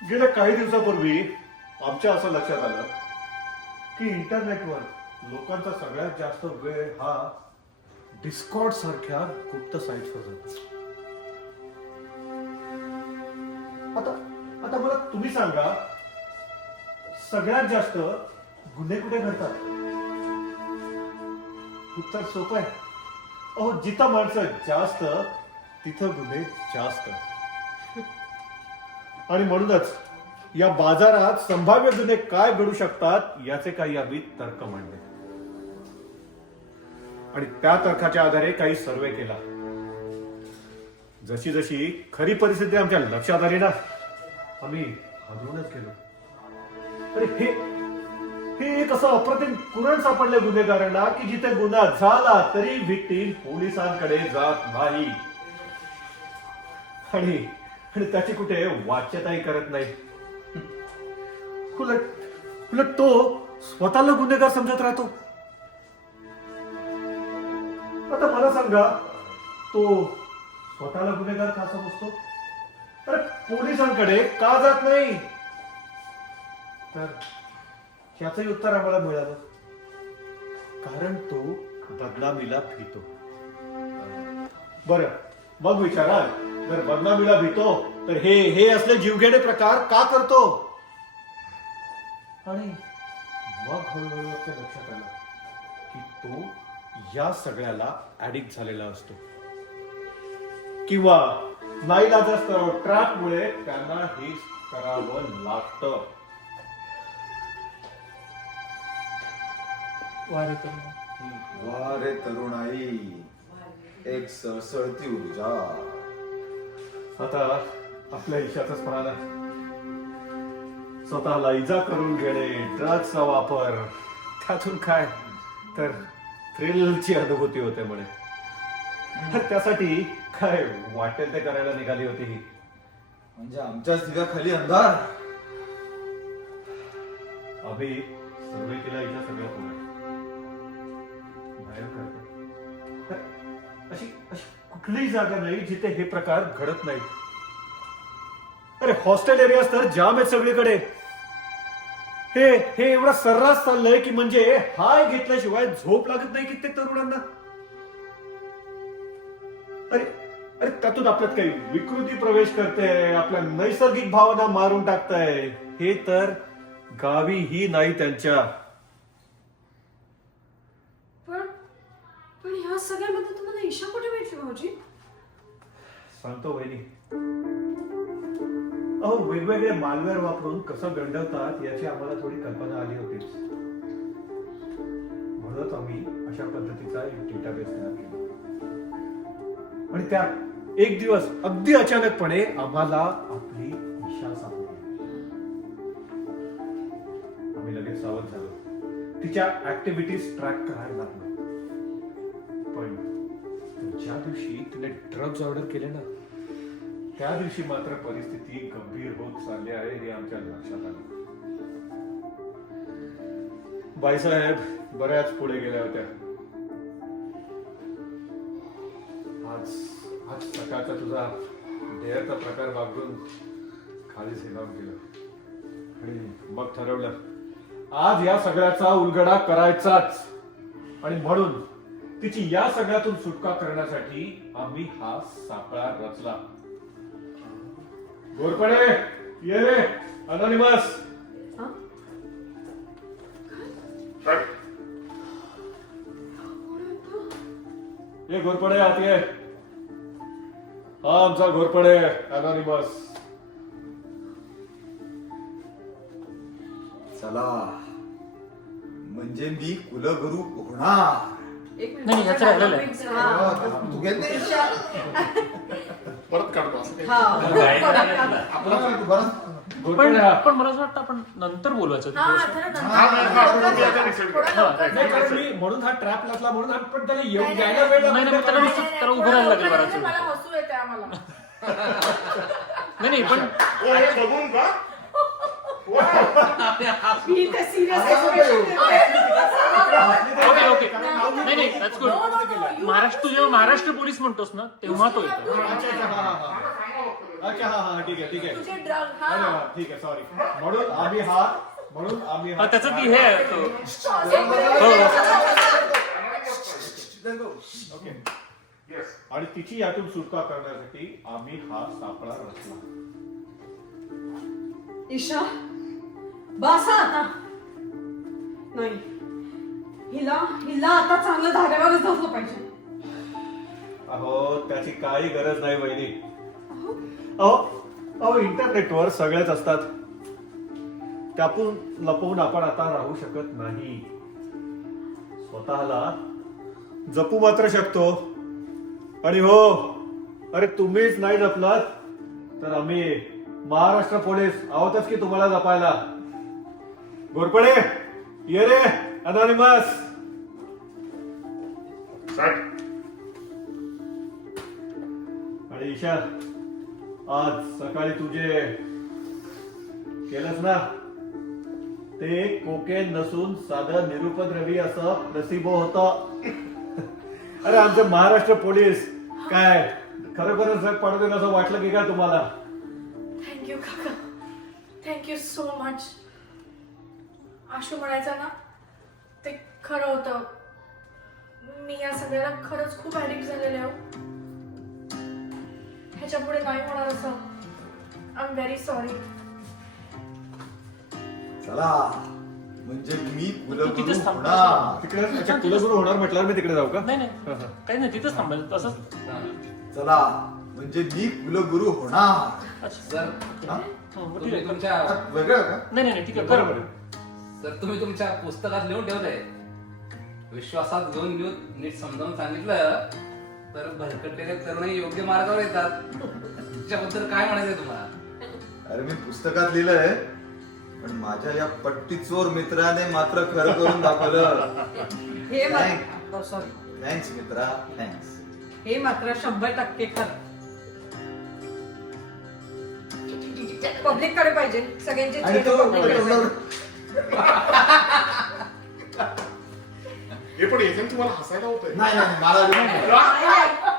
गेल्या काही दिवसापूर्वी आमच्या असं लक्षात आलं की इंटरनेटवर लोकांचा सगळ्यात जास्त वेळ हा डिस्कॉर्ड सारख्या गुप्त साईट्सवर जातो. आता मला तुम्ही सांगा, सगळ्यात जास्त गुन्हे कुठे घडतात? उत्तर सोपं आहे. अहो, जिथं माणसं जास्त तिथं गुन्हे जास्त. आणि म्हणूनच या बाजारात संभाव्य गुन्हे काय घडू शकतात याचे काही आम्ही तर्क मांडले आणि त्या तर्काच्या आधारे काही सर्वे केला. जशी जशी खरी परिस्थिती आमच्या लक्षात आली ना, आम्ही हादरूनच गेलो. अरे हे एक असं अप्रतिम कुरण सापडलं गुन्हेगारांना की जिथे गुन्हा झाला तरी व्हिक्टीम पोलिसांकडे जात नाही आणि त्याची कुठे वाच्यताही करत नाही. उलट तो स्वतःला गुन्हेगार समजत राहतो. आता मला सांगा, तो स्वतःला गुन्हेगार का समजतो? अरे पोलिसांकडे का जात नाही? तर याचंही उत्तर आम्हाला मिळालं. कारण तो बदनामीला भीतो. बरं, मग विचारा, जर बदनामीला भीतो तर हे असले जीवघेणे प्रकार का करतो? आणि मग हळूहळू आपल्या लक्षात आलं की तो या सगळ्याला ऍडिक्ट झालेला असतो किंवा नाईलाजास्तव ट्रॅपमुळे त्यांना हेच करावं लागतं. वा रे तरुणाई, एक सळसळती ऊर्जा. आता आपल्या ईशाचंच पाहना. स्वतःला इजा करून घेणे, ड्रग्सचा वापर, त्यातून काय तर थ्रिलची अनुभूती होते म्हणे. तर त्यासाठी काय वाटेल ते करायला निघाली होती ही. म्हणजे आमच्याच दिव्याखाली अंधार. आम्ही सर्वे केला इथं सगळं पुढे बाहेर करतो. अशी कुठलीही जागा नाही जिथे हे प्रकार घडत नाहीत. अरे हॉस्टेल एरियाज तर जाम आहेत सगळीकडे. हे एवढं सर्रास चाललंय की म्हणजे हाय घेतल्याशिवाय झोप लागत नाही कित्येक तरुणांना. अरे त्यातून आपल्यात काही विकृती प्रवेश करते, आपल्या नैसर्गिक भावना मारून टाकताय. हे तर गावीही नाही त्यांच्या. पण ह्या सगळ्यामध्ये तुम्हाला ईशा कुठे भेटली भाऊजी? सांगतो वहिनी. अहो, वेगवेगळे मालवेअर वापरून कसं गंडवतात याची आम्हाला थोडी कल्पना आली होतीच. म्हणूनच आम्ही अशा पद्धतीचा एक डेटाबेस तयार केला आणि त्यात एक दिवस अगदी अचानकपणे आम्हाला आपली ईशा सापडली. आम्ही लगेच सावध झालो. तिच्या ऍक्टिव्हिटीज ट्रॅक करायला लागलो. पण ज्या दिवशी तिने ड्रग्ज ऑर्डर केले ना, त्या दिवशी मात्र परिस्थिती गंभीर होत चालली आहे हे आमच्या लक्षात आलं. बाईसाहेब बऱ्याच पुढे गेल्या होत्या. आज सकाळचा तुझा डेअरचा प्रकार वापरून खाली सेलावून गेला आणि मग ठरवलं आज या सगळ्याचा उलगडा करायचाच. आणि म्हणून तिची या सगळ्यातून सुटका करण्यासाठी आम्ही हा सापळा रचला. घोरपडे, ये रे, अनॉनिमस. ये घोरपडे, आत ये. हा आमचा घोरपडे अनॉनिमस. चला, म्हणजे मी कुलगुरू होणार. नाही याचं राहिलेलं आहे. तू घेत नाही परत काढतो असं काही. आपला पण तू बरं. पण मला असं वाटतं आपण नंतर बोलवायचं. नाही, कारण मी म्हणून हा ट्रॅप लागला म्हणून पण त्याला येऊन जायला वेळ नाही नाही, त्याला नुसतं त्याला उभं राहायला लागेल बराच वेळ. मला हसू येते आम्हाला. नाही पण ओ, हे बघून का? मी तर सिरियस ओके नाही नाही दॅट्स गुड. महाराष्ट्र जेव्हा महाराष्ट्र पोलीस म्हणतोस ना तेव्हा तो येतो. अच्छा, हा ठीक आहे. तुझे ड्रग अरे वा, ठीक आहे, सॉरी. म्हणून आम्ही हा त्याचं ती हे आहे तो. ओके. Yes. आणि तिची यातून सुटका करण्यासाठी आम्ही हा सापळा रचला. ईशा, बसा आता. नाही, हिला हिला आता चांगलं धाऱ्यावरच धरलं पाहिजे. अहो त्याची काही गरज नाही वहिनी. अहो इंटरनेटवर सगळेच असतात. त्यातून लपवून आपण आता राहू शकत नाही. स्वतःला जपू मात्र शकतो. आणि हो, अरे तुम्हीच नाही जपलात तर आम्ही महाराष्ट्र पोलीस आहोतच की तुम्हाला जपायला. घोरपडे ये रे अनॉनिमस. आणि ईशा, आज सकाळी तुझे केलंस ना ते कोकेन नसून साधं निरुपद्रवी असं प्लसिबो होतं. अरे आमचे महाराष्ट्र पोलीस काय खरोखरच जग पडतील असं वाटलं की काय तुम्हाला? थँक्यू काका, थँक्यू सो मच. आशू म्हणायचा ना ते खरं होतं. मी या सगळ्याला खरंच खूप ऍडिक्ट झालेले हो. ह्याच्या पुढे नाही होणार असं. I am very sorry. चला म्हणजे मी कुलगुरू तिथेच थांब. होणार. तिकडे कुलगुरू होणार म्हटल्यावर मी तिकडे जाऊ का? नाही नाही काही नाही, तिथंच थांबायचं तसंच. चला म्हणजे मी कुलगुरू होणार. अच्छा. सर हा? ठीक तुम्ही आहे. तुमच्या वेगळं का? नाही नाही ठीक आहे, बरोबर बरोबर. आहे. सर तुम्ही तुमच्या पुस्तकात लिहून ठेवलंय, विश्वासात घेऊन नीट समजावून सांगितलं तर भरकटलेले तरुण योग्य मार्गावर येतात. त्याच्याबद्दल काय म्हणायचंय तुम्हाला? अरे मी पुस्तकात लिहिलंय पण माझ्या या पट्टीचोर मित्राने मात्र खरं करून दाखवलं. हे मात्र सॉरी, थँक्स मित्रा, थँक्स. हे मात्र 100% खरं. पब्लिक कडे पाहिजे सगळ्यांचे आणि चेहरे तो public कडे. हे पण एजंट तुम्हाला हसायला होतंय. नाही नाही मला नाही, नाही.